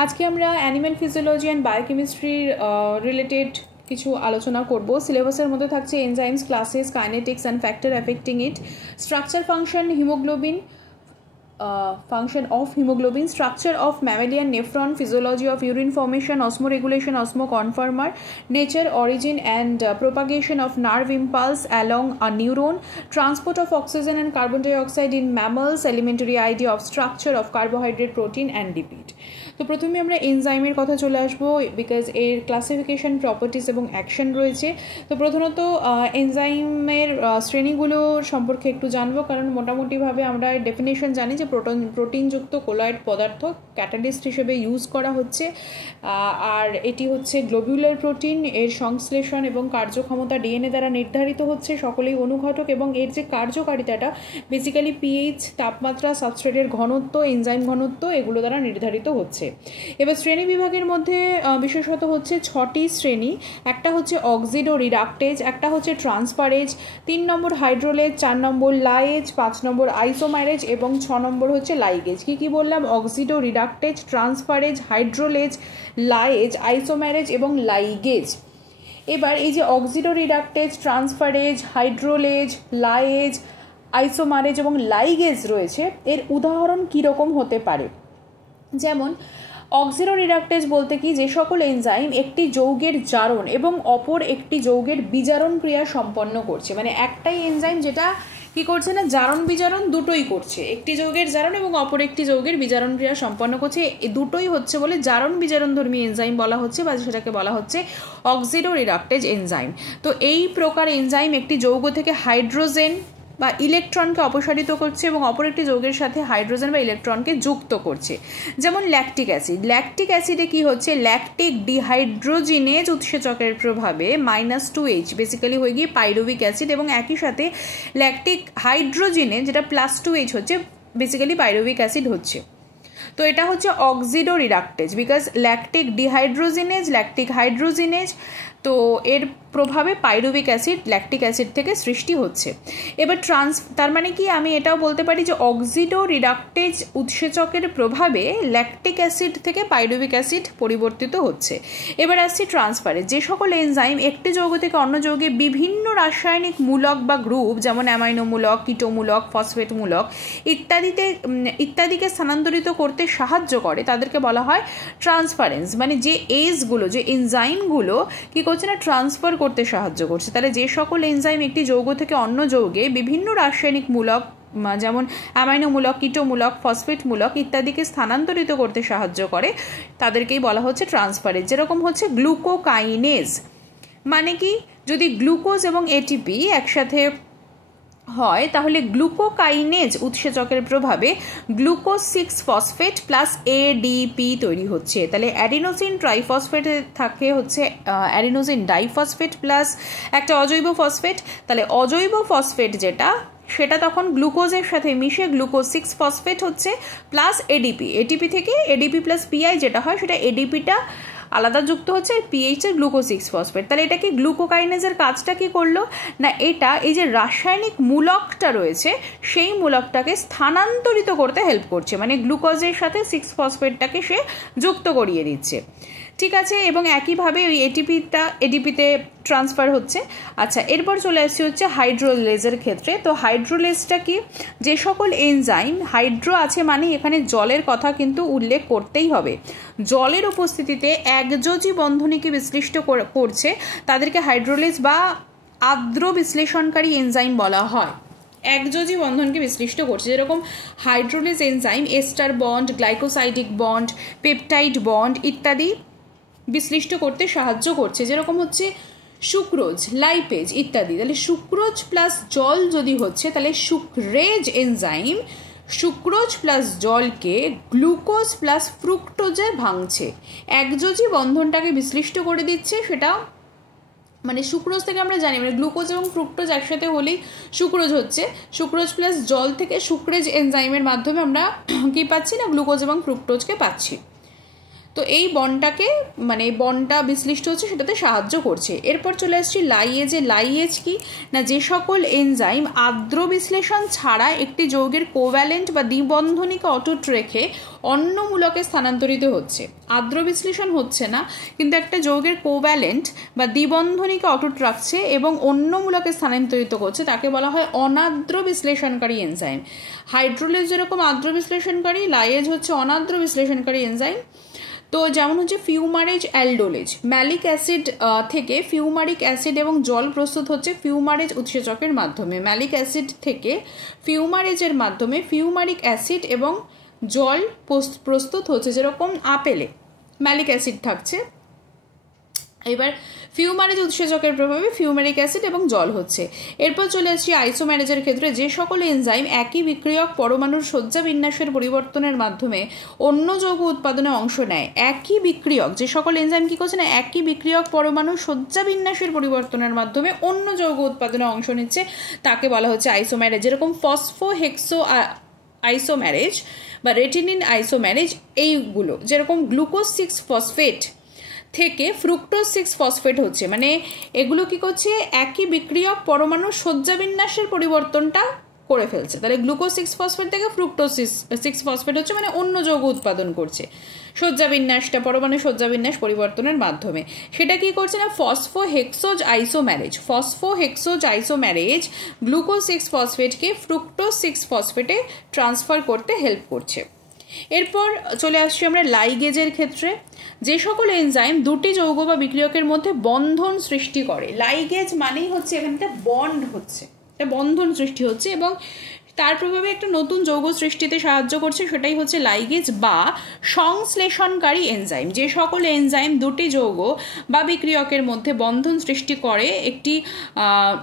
আজকে আমরা animal physiology and বায়োকেমিস্ট্রির related কিছু আলোচনা করব। সিলেবাসের মধ্যে থাকছে enzymes, classes, kinetics and factor affecting it, structure, function, haemoglobin, function of hemoglobin, structure of mammalian nephron, physiology of urine formation, osmoregulation, osmoconformer, nature, origin and propagation of nerve impulse along a neuron, transport of oxygen and carbon dioxide in mammals, elementary idea of structure of carbohydrate, protein and lipid. তো প্রথমে আমরা এনজাইমের কথা চলে আসবো, because এর classification, properties এবং action রয়েছে। তো প্রথমত এনজাইমের শ্রেণীগুলো সম্পর্কে একটু জানবো, কারণ মোটামুটিভাবে আমরা ডেফিনেশন জানি যে প্রোটিনযুক্ত কোলয়েড পদার্থ ক্যাটালিস্ট হিসেবে ইউজ করা হচ্ছে, আর এটি হচ্ছে গ্লোবিউলার প্রোটিন। এর সংশ্লেষণ এবং কার্যক্ষমতা ডিএনএ দ্বারা নির্ধারিত হচ্ছে, সকলেই অনুঘটক, এবং এর যে কার্যকারিতাটা বেসিক্যালি পিএইচ, তাপমাত্রা, সাবস্ট্রেটের ঘনত্ব, এনজাইম ঘনত্ব এগুলো দ্বারা নির্ধারিত হচ্ছে। এবার শ্রেণী বিভাগের মধ্যে বিশেষত হচ্ছে 6টি শ্রেণী। একটা হচ্ছে অক্সিডো রিডাকটেজ, একটা হচ্ছে ট্রান্সফারেজ, 3 নম্বর হাইড্রোলেজ, 4 নম্বর লাইজ, 5 নম্বর আইসোমারেজ এবং 6 নম্বর হচ্ছে লাইগেজ। কি বললাম? অক্সিডো রিডাকটেজ, ট্রান্সফারেজ, হাইড্রোলেজ, লাইজ, আইসোমারেজ এবং লাইগেজ। এবার এই যে অক্সিডো রিডাকটেজ, ট্রান্সফারেজ, হাইড্রোলেজ, লাইজ, আইসোমারেজ এবং লাইগেজ রয়েছে, এর উদাহরণ কীরকম হতে পারে? যেমন অক্সিডো রিডাকটেজ বলতে কি, যে সকল এনজাইম একটি যৌগের জারণ এবং অপর একটি যৌগের বিজারণ ক্রিয়া সম্পন্ন করছে। মানে একটাই এনজাইম যেটা কি করছে না, জারণ বিজারণ দুটোই করছে, একটি যৌগের জারণ এবং অপর একটি যৌগের বিজারণ ক্রিয়া সম্পন্ন করছে, দুটোই হচ্ছে বলে জারণ বিজারণধর্মী এনজাইম বলা হচ্ছে, বা সেটাকে বলা হচ্ছে অক্সিডো রিডাকটেজ এনজাইম। তো এই প্রকার এনজাইম একটি যৌগ থেকে হাইড্রোজেন বা ইলেকট্রনকে অপসারিত করছে এবং অপর একটি যৌগের সাথে হাইড্রোজেন বা ইলেকট্রনকে যুক্ত করছে। যেমন ল্যাকটিক অ্যাসিড। ল্যাকটিক অ্যাসিডে কি হচ্ছে, ল্যাকটিক ডিহাইড্রোজিনেজ উৎসেচকের প্রভাবে -2H বেসিক্যালি হয়ে গিয়ে পাইরুভিক অ্যাসিড, এবং একই সাথে ল্যাকটিক হাইড্রোজিনেজ যেটা +2H হচ্ছে বেসিক্যালি পাইরুভিক অ্যাসিড হচ্ছে। তো এটা হচ্ছে অক্সিডো রিডাকটেজ, বিকজ ল্যাকটিক ডিহাইড্রোজিনেজ, ল্যাকটিক হাইড্রোজিনেজ, তো এর প্রভাবে পাইরুভিক অ্যাসিড ল্যাকটিক অ্যাসিড থেকে সৃষ্টি হচ্ছে। এবার তার মানে কি আমি এটাও বলতে পারি যে অক্সিডো রিডাকটেজ উৎসেচকের প্রভাবে ল্যাকটিক অ্যাসিড থেকে পাইরুভিক অ্যাসিড পরিবর্তিত হচ্ছে। এবার আসছি ট্রান্সফারেজ। যে সকল এনজাইম একটি যৌগ থেকে অন্য যৌগে বিভিন্ন রাসায়নিক মূলক বা গ্রুপ, যেমন অ্যামাইনোমূলক, কিটোমূলক, ফসফেটমূলক ইত্যাদিকে স্থানান্তরিত করতে সাহায্য করে, তাদেরকে বলা হয় ট্রান্সফারেন্স। মানে যে এজগুলো, যে এনজাইমগুলো কি করছে না, ট্রান্সফার করতে সাহায্য করছে। তাহলে যে সকল এনজাইম একটি যৌগ থেকে অন্য যৌগে বিভিন্ন রাসায়নিক মূলক, যেমন অ্যামাইনোমূলক, কিটোমূলক, ফসফেটমূলক ইত্যাদিকে স্থানান্তরিত করতে সাহায্য করে, তাদেরকেই বলা হচ্ছে ট্রান্সফারেজ। যেরকম হচ্ছে গ্লুকোকাইনেজ। মানে কি, যদি গ্লুকোজ এবং এটিপি একসাথে হয় তাহলে গ্লুকোকাইনেজ উৎসেচকের প্রভাবে গ্লুকোজ 6 ফসফেট প্লাস এডিপি তৈরি হচ্ছে। তাহলে অ্যাডিনোসিন ট্রাইফসফেটে থাকে হচ্ছে অ্যাডিনোসিন ডাইফসফেট প্লাস একটা অজৈব ফসফেট। তাহলে অজৈব ফসফেট যেটা, সেটা তখন গ্লুকোজের সাথে মিশে গ্লুকোজ 6 ফসফেট হচ্ছে প্লাস এডিপি। এটিপি থেকে এডিপি প্লাস পিআই যেটা হয়, সেটা এডিপিটা আলাদা যুক্ত হচ্ছে পিএইচ এর গ্লুকোজ 6 ফসফেট। তাহলে এটা কি গ্লুকোকাইনেজের কাজটা কি করলো না, এটা এই যে রাসায়নিক মূলকটা রয়েছে সেই মূলকটাকে স্থানান্তরিত করতে হেল্প করছে, মানে গ্লুকোজের সাথে 6 ফসফেটটাকে সে যুক্ত করিয়ে দিচ্ছে। ঠিক আছে, এবং একইভাবে ওই এডিপিতে ট্রান্সফার হচ্ছে। আচ্ছা, এরপর চলে আসছে হচ্ছে হাইড্রোলেজের ক্ষেত্রে। তো হাইড্রোলেজটা কি, যে সকল এনজাইম হাইড্রো আছে মানে এখানে জলের কথা কিন্তু উল্লেখ করতেই হবে, জলের উপস্থিতিতে একযোজি বন্ধনীকে বিশ্লিষ্ট করছে, তাদেরকে হাইড্রোলেজ বা আর্দ্র বিশ্লেষণকারী এনজাইম বলা হয়। একযোজি বন্ধনকে বিশ্লিষ্ট করছে, যেরকম hydrolase enzyme ester bond, glycosidic bond, peptide bond ইত্যাদি বিশ্লিষ্ট করতে সাহায্য করছে। যেরকম হচ্ছে সুক্রোজ, লাইপেজ ইত্যাদি। তাহলে সুক্রোজ প্লাস জল যদি হচ্ছে, তাহলে সুক্রেজ এনজাইম সুক্রোজ প্লাস জলকে গ্লুকোজ প্লাস ফ্রুক্টোজে ভাঙছে, একযোজি বন্ধনটাকে বিশ্লিষ্ট করে দিচ্ছে। সেটা মানে সুক্রোজ থেকে আমরা জানি, মানে গ্লুকোজ এবং ফ্রুক্টোজ একসাথে হলেই সুক্রোজ হচ্ছে। সুক্রোজ প্লাস জল থেকে সুক্রেজ এনজাইমের মাধ্যমে আমরা কি পাচ্ছি না, গ্লুকোজ এবং ফ্রুক্টোজকে পাচ্ছি। তো এই বন্ডটাকে মানে বন্ডটা বিশ্লিষ্ট হচ্ছে সেটাতে সাহায্য করছে। এরপর চলে আসছি লাইয়েজে। লাইয়েজ কি না, যে সকল এনজাইম আর্দ্র বিশ্লেষণ ছাড়া একটি যৌগের কোভ্যালেন্ট বা দ্বিবন্ধনীকে অটুট রেখে অন্য মূলকে স্থানান্তরিত হচ্ছে। আর্দ্র বিশ্লেষণ হচ্ছে না, কিন্তু একটা যৌগের কোভ্যালেন্ট বা দ্বিবন্ধনীকে অটুট রাখছে এবং অন্য মূলকে স্থানান্তরিত করছে, তাকে বলা হয় অনার্দ্র বিশ্লেষণকারী এনজাইম। হাইড্রোলেজ যেরকম আর্দ্র বিশ্লেষণকারী, লাইয়েজ হচ্ছে অনার্দ্র বিশ্লেষণকারী এনজাইম। তো যেমন হচ্ছে ফিউমারেজ, অ্যালডোলেজ। ম্যালিক অ্যাসিড থেকে ফিউমারিক অ্যাসিড এবং জল প্রস্তুত হচ্ছে ফিউমারেজ উৎসেচকের মাধ্যমে। ম্যালিক অ্যাসিড থেকে ফিউমারেজের মাধ্যমে ফিউমারিক অ্যাসিড এবং জল প্রস্তুত হচ্ছে, যেরকম আপেলে ম্যালিক অ্যাসিড থাকছে। এবার ফিউমারেজ উৎসেচকের প্রভাবে ফিউমারিক অ্যাসিড এবং জল হচ্ছে। এরপর চলে আসছি আইসোম্যারেজের ক্ষেত্রে, যে সকল এনজাইম একই বিক্রিয়ক পরমাণুর সজ্জা বিন্যাসের পরিবর্তনের মাধ্যমে অন্য যৌগ উৎপাদনে অংশ নেয়। একই বিক্রিয়ক, যে সকল এনজাইম কি করছে না, একই বিক্রিয়ক পরমাণুর সজ্জা বিন্যাসের পরিবর্তনের মাধ্যমে অন্য যৌগ উৎপাদনে অংশ নিচ্ছে, তাকে বলা হচ্ছে আইসোম্যারেজ। যেরকম ফসফোহেক্সো আইসোম্যারেজ বা রেটিনিন আইসোম্যারেজ, এইগুলো যেরকম গ্লুকোজ 6 ফসফেট থেকে ফ্রুক্টোজ 6 ফসফেট হচ্ছে, মানে এগুলো কি করছে, একই বিক্রিয়ক পরমাণুর সজ্জা বিন্যাসের পরিবর্তনটা করে ফেলছে। তাহলে গ্লুকোজ 6 ফসফেট থেকে ফ্রুক্টোজ 6 ফসফেট হচ্ছে, মানে অন্য যৌগ উৎপাদন করছে সজ্জা বিন্যাসটা, পরমাণুর সজ্জা বিন্যাস পরিবর্তনের মাধ্যমে। সেটা কি করছে না, ফসফোহেক্সোজ আইসোম্যারেজ। ফসফোহেক্সোজ আইসোম্যারেজ গ্লুকোজ 6 ফসফেটকে ফ্রুক্টোজ 6 ফসফেটে ট্রান্সফার করতে হেল্প করছে। এরপর চলে আসছি আমরা লাইগেজের ক্ষেত্রে, যে সকল এনজাইম দুটি যৌগ বা বিক্রিয়কের মধ্যে বন্ধন সৃষ্টি করে। লাইগেজ মানেই হচ্ছে এখানটা বন্ড হচ্ছে, একটা বন্ধন সৃষ্টি হচ্ছে এবং তার প্রভাবে একটা নতুন যৌগ সৃষ্টিতে সাহায্য করছে, সেটাই হচ্ছে লাইগেজ বা সংশ্লেষণকারী এনজাইম। যে সকল এনজাইম দুটি যৌগ বা বিক্রিয়কের মধ্যে বন্ধন সৃষ্টি করে, একটি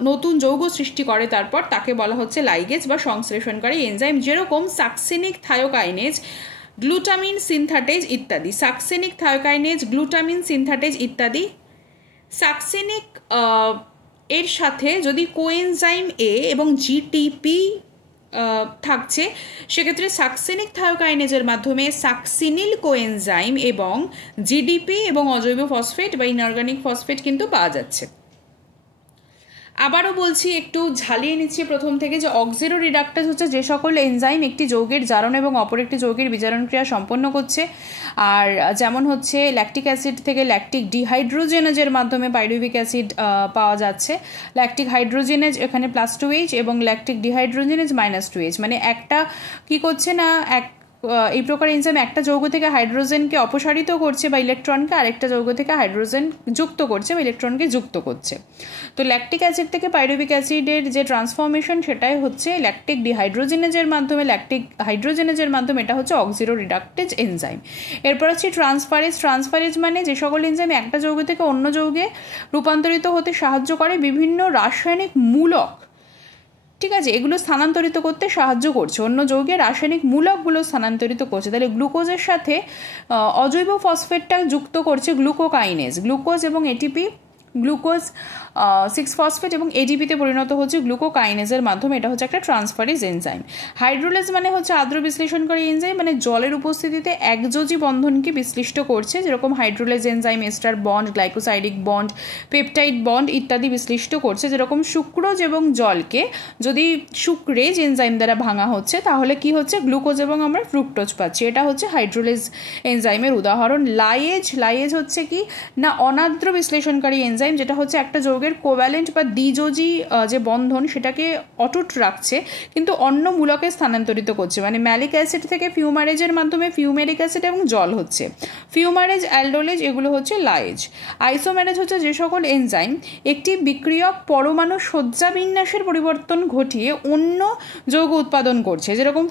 নতুন যৌগ সৃষ্টি করে, তারপর তাকে বলা হচ্ছে লাইগেজ বা সংশ্লেষণকারী এনজাইম। যেরকম সাকসেনিক থায়োকাইনেজ, গ্লুটামিন সিনথেটেজ ইত্যাদি। সাকসেনিক থায়োকাইনেজ, গ্লুটামিন সিনথেটেজ ইত্যাদি। সাকসেনিক এর সাথে যদি কোএনজাইম এ এবং জিটিপি থাকছে, সেক্ষেত্রে সাকসেনিক থায়োকাইনেজের মাধ্যমে সাকসিনিল কোএনজাইম এবং জিডিপি এবং অজৈব ফসফেট বা ইনঅর্গানিক ফসফেট কিন্তু পাওয়া যাচ্ছে। আবারও বলছি, একটু ঝালিয়ে নিচ্ছি প্রথম থেকে, যে অক্সিডো রিডাক্টাস হচ্ছে যে সকল এনজাইম একটি যৌগের জারণ এবং অপর একটি যৌগের বিজারণ ক্রিয়া সম্পন্ন করছে। আর যেমন হচ্ছে ল্যাকটিক অ্যাসিড থেকে ল্যাকটিক ডিহাইড্রোজেনেজের মাধ্যমে পাইরুভিক অ্যাসিড পাওয়া যাচ্ছে। ল্যাকটিক হাইড্রোজেনেজ এখানে +2H এবং ল্যাকটিক ডিহাইড্রোজেনেজ -2H, মানে একটা কি করছে না, এই প্রকার এনজাইম একটা যৌগ থেকে হাইড্রোজেনকে অপসারিত করছে বা ইলেকট্রনকে আরেকটা যৌগ থেকে হাইড্রোজেন যুক্ত করছে বা ইলেকট্রনকে যুক্ত করছে। তো ল্যাকটিক অ্যাসিড থেকে পাইরুভিক অ্যাসিডের যে ট্রান্সফরমেশন, সেটাই হচ্ছে ল্যাকটিক ডিহাইড্রোজেনেজের মাধ্যমে, ল্যাকটিক হাইড্রোজেনেজের মাধ্যমে, এটা হচ্ছে অক্সিডো রিডাক্টেজ এনজাইম। এরপর হচ্ছে ট্রান্সফারেজ। ট্রান্সফারেজ মানে যে সকল এনজাইম একটা যৌগ থেকে অন্য যৌগে রূপান্তরিত হতে সাহায্য করে বিভিন্ন রাসায়নিক মূলক, ঠিক আছে, এগুলো স্থানান্তরিত করতে সাহায্য করছে, অন্য যৌগের রাসায়নিক মূলকগুলো স্থানান্তরিত করছে। তাহলে গ্লুকোজের সাথে অজৈব ফসফেটটা যুক্ত করছে গ্লুকোকাইনেজ। গ্লুকোজ এবং এটিপি, গ্লুকোজ 6 ফসফেট এবং এডিপিতে পরিণত হচ্ছে গ্লুকোকাইনেজের মাধ্যমে, এটা হচ্ছে একটা ট্রান্সফারেজ এনজাইম। হাইড্রোলেজ মানে হচ্ছে আর্দ্র বিশ্লেষণকারী এনজাইম, মানে জলের উপস্থিতিতে একযোজি বন্ধনকে বিশ্লিষ্ট করছে, যেরকম hydrolase enzyme ester bond, glycosidic bond, peptide bond ইত্যাদি বিশ্লিষ্ট করছে। যেরকম সুক্রোজ এবং জলকে যদি সুক্রেজ এনজাইম দ্বারা ভাঙা হচ্ছে, তাহলে কি হচ্ছে, গ্লুকোজ এবং আমরা ফ্রুক্টোজ পাচ্ছি। এটা হচ্ছে হাইড্রোলেজ এনজাইমের উদাহরণ। লাইয়েজ হচ্ছে কি না, অনার্দ্র বিশ্লেষণকারী এনজাইম, যেটা হচ্ছে একটা যৌগের কোভ্যালেন্ট বা দ্বিযোজী যে বন্ধন সেটাকে অটুট রাখছে কিন্তু অন্য মূলকে স্থানান্তরিত করছে, মানে ম্যালিক অ্যাসিড থেকে ফিউমারেজের মাধ্যমে ফিউমেরিক অ্যাসিড এবং জল হচ্ছে। ফিউমারেজ, অ্যালডোলেজ এগুলো হচ্ছে লাইজ। আইসোম্যারেজ হচ্ছে যে সকল এনজাইম একটি বিক্রিয়ক পরমাণু সজ্জা বিন্যাসের পরিবর্তন ঘটিয়ে অন্য যৌগ উৎপাদন করছে, যেরকম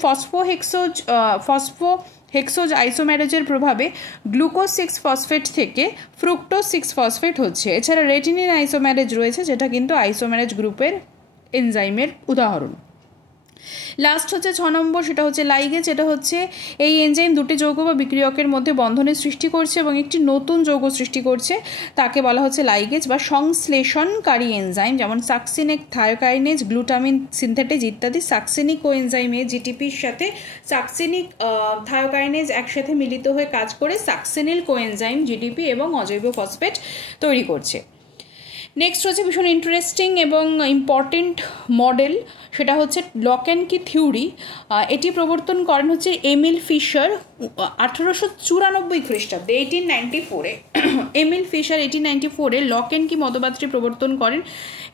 ফসফোহেক্সোজ আইসোম্যারেজের প্রভাবে গ্লুকোজ 6 ফসফেট থেকে ফ্রুক্টোজ 6 ফসফেট হচ্ছে। এছাড়া রেটিনিন আইসোম্যারেজ রয়েছে, যেটা কিন্তু আইসোম্যারেজ গ্রুপের এনজাইমের উদাহরণ। লাস্ট হচ্ছে 6 নম্বর, সেটা হচ্ছে লাইগেজ। এটা হচ্ছে এই এনজাইম দুটি যৌগ বা বিক্রিয়কের মধ্যে বন্ধনের সৃষ্টি করছে এবং একটি নতুন যৌগ সৃষ্টি করছে, তাকে বলা হচ্ছে লাইগেজ বা সংশ্লেষণকারী এনজাইম, যেমন সাকসিনিক থায়োকাইনেজ, গ্লুটামিন সিনথেটেজ ইত্যাদি। সাকসিনিক কোএনজাইমে জিটিপির সাথে সাকসিনিক থায়োকাইনেজ একসাথে মিলিত হয়ে কাজ করে সাকসিনিল কোএনজাইম জিডিপি এবং অজৈব ফসফেট তৈরি করছে। নেক্সট হচ্ছে ভীষণ ইন্টারেস্টিং এবং ইম্পর্টেন্ট মডেল, সেটা হচ্ছে লক অ্যান্ড কি থিওরি। এটি প্রবর্তন করেন হচ্ছে এমিল ফিশার 1894 খ্রিস্টাব্দে, 1894-এ। এমিল ফিশার 1894-এ লক অ্যান্ড কি মতবাদটি প্রবর্তন করেন।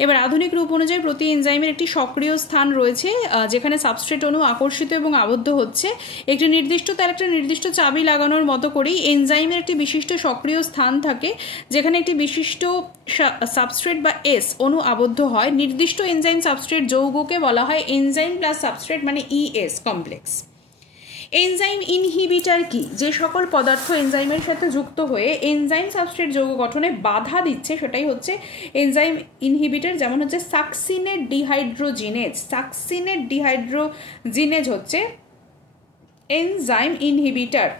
এবার আধুনিক রূপ অনুযায়ী প্রতি এনজাইমের একটি সক্রিয় স্থান রয়েছে যেখানে সাবস্ট্রেট অণু আকর্ষিত এবং আবদ্ধ হচ্ছে। একটি নির্দিষ্ট তার একটা নির্দিষ্ট চাবি লাগানোর মতো করেই এনজাইমের একটি বিশিষ্ট সক্রিয় স্থান থাকে যেখানে একটি বিশিষ্ট সাবস্ট্রেট বা এস অণু আবদ্ধ হয়। নির্দিষ্ট এনজাইম সাবস্ট্রেট যৌগকে বলা হয় এনজাইম প্লাস সাবস্ট্রেট মানে ইএস কমপ্লেক্স। এনজাইম ইনহিবিটার কি? যে সকল পদার্থ এনজাইমের সাথে যুক্ত হয়ে এনজাইম সাবস্ট্রেট যৌগ গঠনে বাধা দিচ্ছে সেটাই হচ্ছে এনজাইম ইনহিবিটার। যেমন হচ্ছে সাকসিনেট ডিহাইড্রোজিনেজ। সাকসিনেট ডিহাইড্রোজিনেজ হচ্ছে এনজাইম ইনহিবিটার।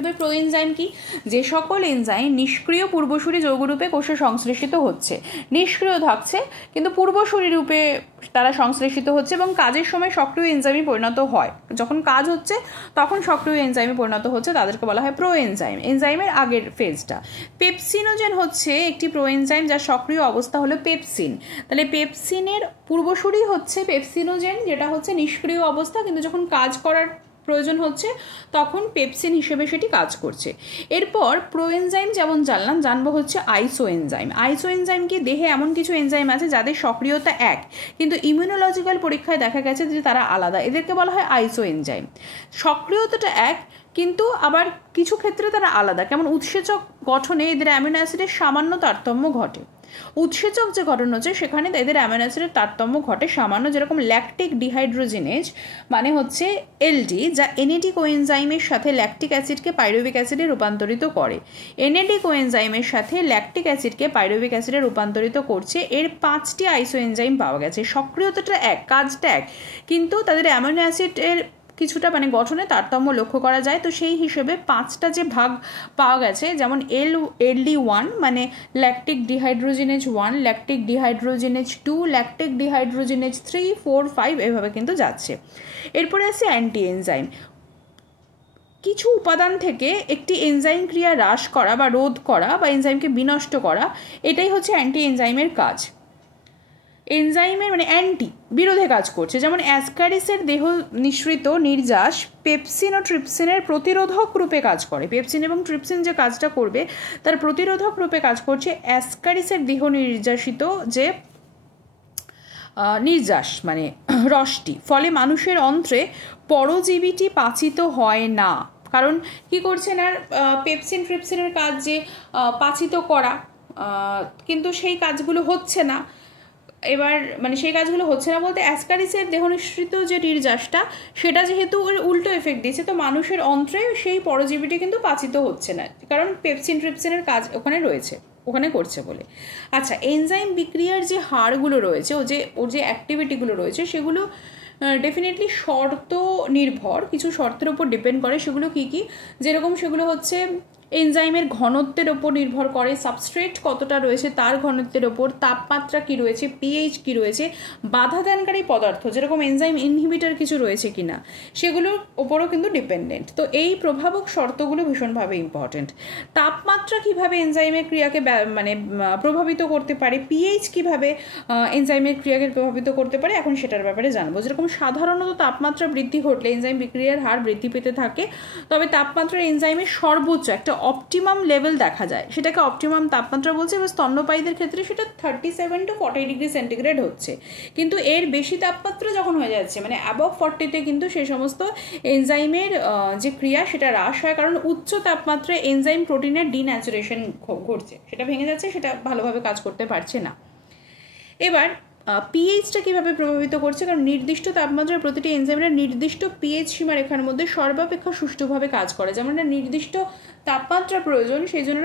এবার প্রোএনজাইম কি? যে সকল এনজাইম নিষ্ক্রিয় পূর্বসূরি যৌগরূপে কোষে সংশ্লেষিত হচ্ছে, নিষ্ক্রিয় থাকছে কিন্তু পূর্বসূরি রূপে তারা সংশ্লেষিত হচ্ছে এবং কাজের সময় সক্রিয় এনজাইমে পরিণত হয়। যখন কাজ হচ্ছে তখন সক্রিয় এনজাইমে পরিণত হচ্ছে, তাদেরকে বলা হয় প্রোএনজাইম, এনজাইমের আগের ফেজটা। পেপসিনোজেন হচ্ছে একটি প্রোএনজাইম যার সক্রিয় অবস্থা হলো পেপসিন। তাহলে পেপসিনের পূর্বসূরি হচ্ছে পেপসিনোজেন, যেটা হচ্ছে নিষ্ক্রিয় অবস্থা কিন্তু যখন কাজ করার প্রয়োজন হচ্ছে তখন পেপসিন হিসেবে সেটি কাজ করছে। এরপর প্রোএনজাইম যেমন জানবো হচ্ছে আইসোএনজাইম। আইসোএনজাইম কি? দেহে এমন কিছু এনজাইম আছে যাদের সক্রিয়তা এক কিন্তু ইমিউনোলজিক্যাল পরীক্ষায় দেখা গেছে যে তারা আলাদা, এদেরকে বলা হয় আইসোএনজাইম। সক্রিয়তাটা এক কিন্তু আবার কিছু ক্ষেত্রে তারা আলাদা, কেমন উৎসেচক গঠনে এদের অ্যামিনো অ্যাসিডের সামান্য তারতম্য ঘটে। উৎসেচক যে গঠন হচ্ছে সেখানে এদের অ্যামিনো অ্যাসিডের তারতম্য ঘটে সামান্য, যেরকম ল্যাকটিক ডিহাইড্রোজিনেজ মানে হচ্ছে এলডি, যা এনএডি কোএনজাইমের সাথে ল্যাকটিক অ্যাসিডকে পাইরুভিক অ্যাসিডে রূপান্তরিত করে। এনএডি কোএনজাইমের সাথে ল্যাকটিক অ্যাসিডকে পাইরুভিক অ্যাসিডে রূপান্তরিত করছে। এর 5টি আইসোএনজাইম পাওয়া গেছে। সক্রিয়তাটা এক, কাজটা এক, কিন্তু তাদের অ্যামিনো অ্যাসিডের কিছুটা মানে গঠনে তারতম্য লক্ষ্য করা যায়। তো সেই হিসেবে 5টা যে ভাগ পাওয়া গেছে, যেমন LD1 মানে lactic dehydrogenase 1, lactic dehydrogenase 2, lactic dehydrogenase 3, 4, 5 এভাবে কিন্তু যাচ্ছে। এরপরে আছে অ্যান্টি এনজাইম। কিছু উপাদান থেকে একটি এনজাইম ক্রিয়া হ্রাস করা বা রোধ করা বা এনজাইমকে বিনষ্ট করা, এটাই হচ্ছে অ্যান্টি এনজাইমের কাজ। এনজাইমের মানে অ্যান্টি বিরোধে কাজ করছে, যেমন অ্যাসকারিসের দেহ নিঃসৃত নির্যাস পেপসিন ও ট্রিপসিনের প্রতিরোধক রূপে কাজ করে। পেপসিন এবং ট্রিপসিন যে কাজটা করবে তার প্রতিরোধক রূপে কাজ করছে অ্যাসকারিসের দেহ নির্যাসিত যে নির্যাস মানে রসটি। ফলে মানুষের অন্ত্রে পরজীবীটি পাচিত হয় না। কারণ কি করছে না, পেপসিন ট্রিপসিনের কাজ যে পাচিত করা, কিন্তু সেই কাজগুলো হচ্ছে না। এবার মানে সেই কাজগুলো হচ্ছে না বলতে অ্যাসকারিসের দেহনিঃসৃত যে নির্যাসটা সেটা যেহেতু ওর উল্টো এফেক্ট দিচ্ছে, তো মানুষের অন্ত্রে সেই পরজীবীটি কিন্তু পাচিত হচ্ছে না, কারণ পেপসিন ট্রিপসিনের কাজ ওখানে রয়েছে, ওখানে করছে বলে। আচ্ছা, এনজাইম বিক্রিয়ার যে হারগুলো রয়েছে, ওর যে অ্যাক্টিভিটিগুলো রয়েছে সেগুলো ডেফিনেটলি শর্ত নির্ভর, কিছু শর্তের ওপর ডিপেন্ড করে। সেগুলো কি কি? যেরকম সেগুলো হচ্ছে এনজাইমের ঘনত্বের ওপর নির্ভর করে, সাবস্ট্রেট কতটা রয়েছে তার ঘনত্বের ওপর, তাপমাত্রা কি রয়েছে, পিএইচ কি রয়েছে, বাধা দানকারী পদার্থ যেরকম এনজাইম ইনহিবিটার কিছু রয়েছে কিনা সেগুলোর ওপরও কিন্তু ডিপেন্ডেন্ট। তো এই প্রভাবক শর্তগুলো ভীষণভাবে ইম্পর্টেন্ট। তাপমাত্রা কিভাবে এনজাইমের ক্রিয়াকে মানে প্রভাবিত করতে পারে, পিএইচ কিভাবে এনজাইমের ক্রিয়াকে প্রভাবিত করতে পারে, এখন সেটার ব্যাপারে জানবো। যেরকম সাধারণত তাপমাত্রা বৃদ্ধি ঘটলে এনজাইম বিক্রিয়ার হার বৃদ্ধি পেতে থাকে, তবে তাপমাত্রার এনজাইমের সর্বোচ্চ একটা অপটিমাম লেভেল দেখা যায়, সেটাকে অপটিমাম তাপমাত্রা বলছে। এবার স্তন্যপায়ীদের ক্ষেত্রে সেটা 37 to 40 ডিগ্রি সেন্টিগ্রেড হচ্ছে, কিন্তু এর বেশি তাপমাত্রা যখন হয়ে যাচ্ছে মানে অ্যাবভ 40-তে কিন্তু সেই সমস্ত এনজাইমের যে ক্রিয়া সেটা হ্রাস হয়, কারণ উচ্চ তাপমাত্রায় এনজাইম প্রোটিনের ডিন্যাচুরেশন ঘটছে, সেটা ভেঙে যাচ্ছে, সেটা ভালোভাবে কাজ করতে পারছে না। এবার পিএইচটা কীভাবে প্রভাবিত করছে, কারণ নির্দিষ্ট তাপমাত্রায় প্রতিটি এনজাইমের নির্দিষ্ট পিএইচ সীমারেখার মধ্যে সর্বাপেক্ষা সুষ্ঠুভাবে কাজ করে। যেমন একটা নির্দিষ্ট তাপমাত্রা প্রয়োজন, সেই জন্য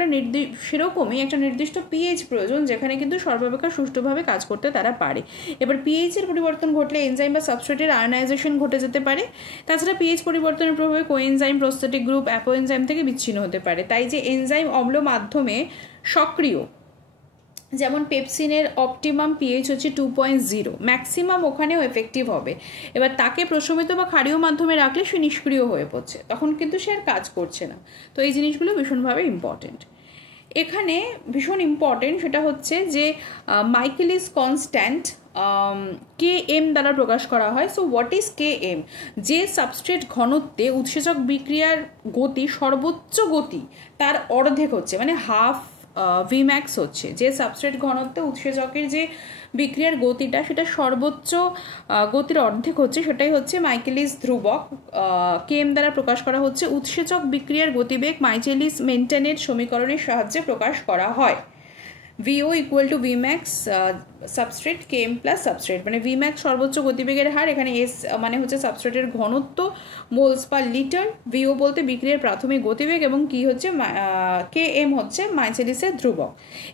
সেরকমই একটা নির্দিষ্ট পিএইচ প্রয়োজন যেখানে কিন্তু সর্বাপেক্ষা সুষ্ঠুভাবে কাজ করতে তারা পারে। এবার পিএইচের পরিবর্তন ঘটলে এনজাইম বা সাবস্ট্রেটের আয়নাইজেশন ঘটে যেতে পারে। তাছাড়া পিএইচ পরিবর্তনের প্রভাবে কোএনজাইম প্রস্থেটিক গ্রুপ অ্যাপোএনজাইম থেকে বিচ্ছিন্ন হতে পারে। তাই যে এনজাইম অম্ল মাধ্যমে সক্রিয়, যেমন পেপসিনের অপটিমাম পিএইচ হচ্ছে 2.0, ম্যাক্সিমাম ওখানেও এফেক্টিভ হবে। এবার তাকে প্রশমিত বা ক্ষারীয় মাধ্যমে রাখলে সে নিষ্ক্রিয় হয়ে পড়ছে, তখন কিন্তু সে আর কাজ করছে না। তো এই জিনিসগুলো ভীষণভাবে ইম্পর্টেন্ট। এখানে ভীষণ ইম্পর্টেন্ট সেটা হচ্ছে যে মাইকেলিস কনস্ট্যান্ট Km দ্বারা প্রকাশ করা হয়। So what is Km? যে সাবস্ট্রেট ঘনত্বে উৎসেচক বিক্রিয়ার গতি সর্বোচ্চ গতি তার অর্ধেক হচ্ছে, মানে হাফ Vmax হচ্ছে, যে সাবস্ট্রেট ঘনত্বে উৎসেচকের যে বিক্রিয়ার গতিটা সেটা সর্বোচ্চ গতির অর্ধেক হচ্ছে, সেটাই হচ্ছে মাইকেলিস ধ্রুবক। Km দ্বারা প্রকাশ করা হচ্ছে। উৎসেচক বিক্রিয়ার গতিবেগ মাইকেলিস মেন্টেনের সমীকরণের সাহায্যে প্রকাশ করা হয়। VO equal to Vmax substrate Km plus substrate, মানে Vmax সর্বোচ্চ গতিবেগের হার, এখানে S মানে হচ্ছে সাবস্ট্রেটের ঘনত্ব মোলস পার লিটার, VO বলতে বিক্রিয়ার প্রাথমিক গতিবেগ, এবং কি হচ্ছে Km হচ্ছে মাইকেলিসের ধ্রুবক।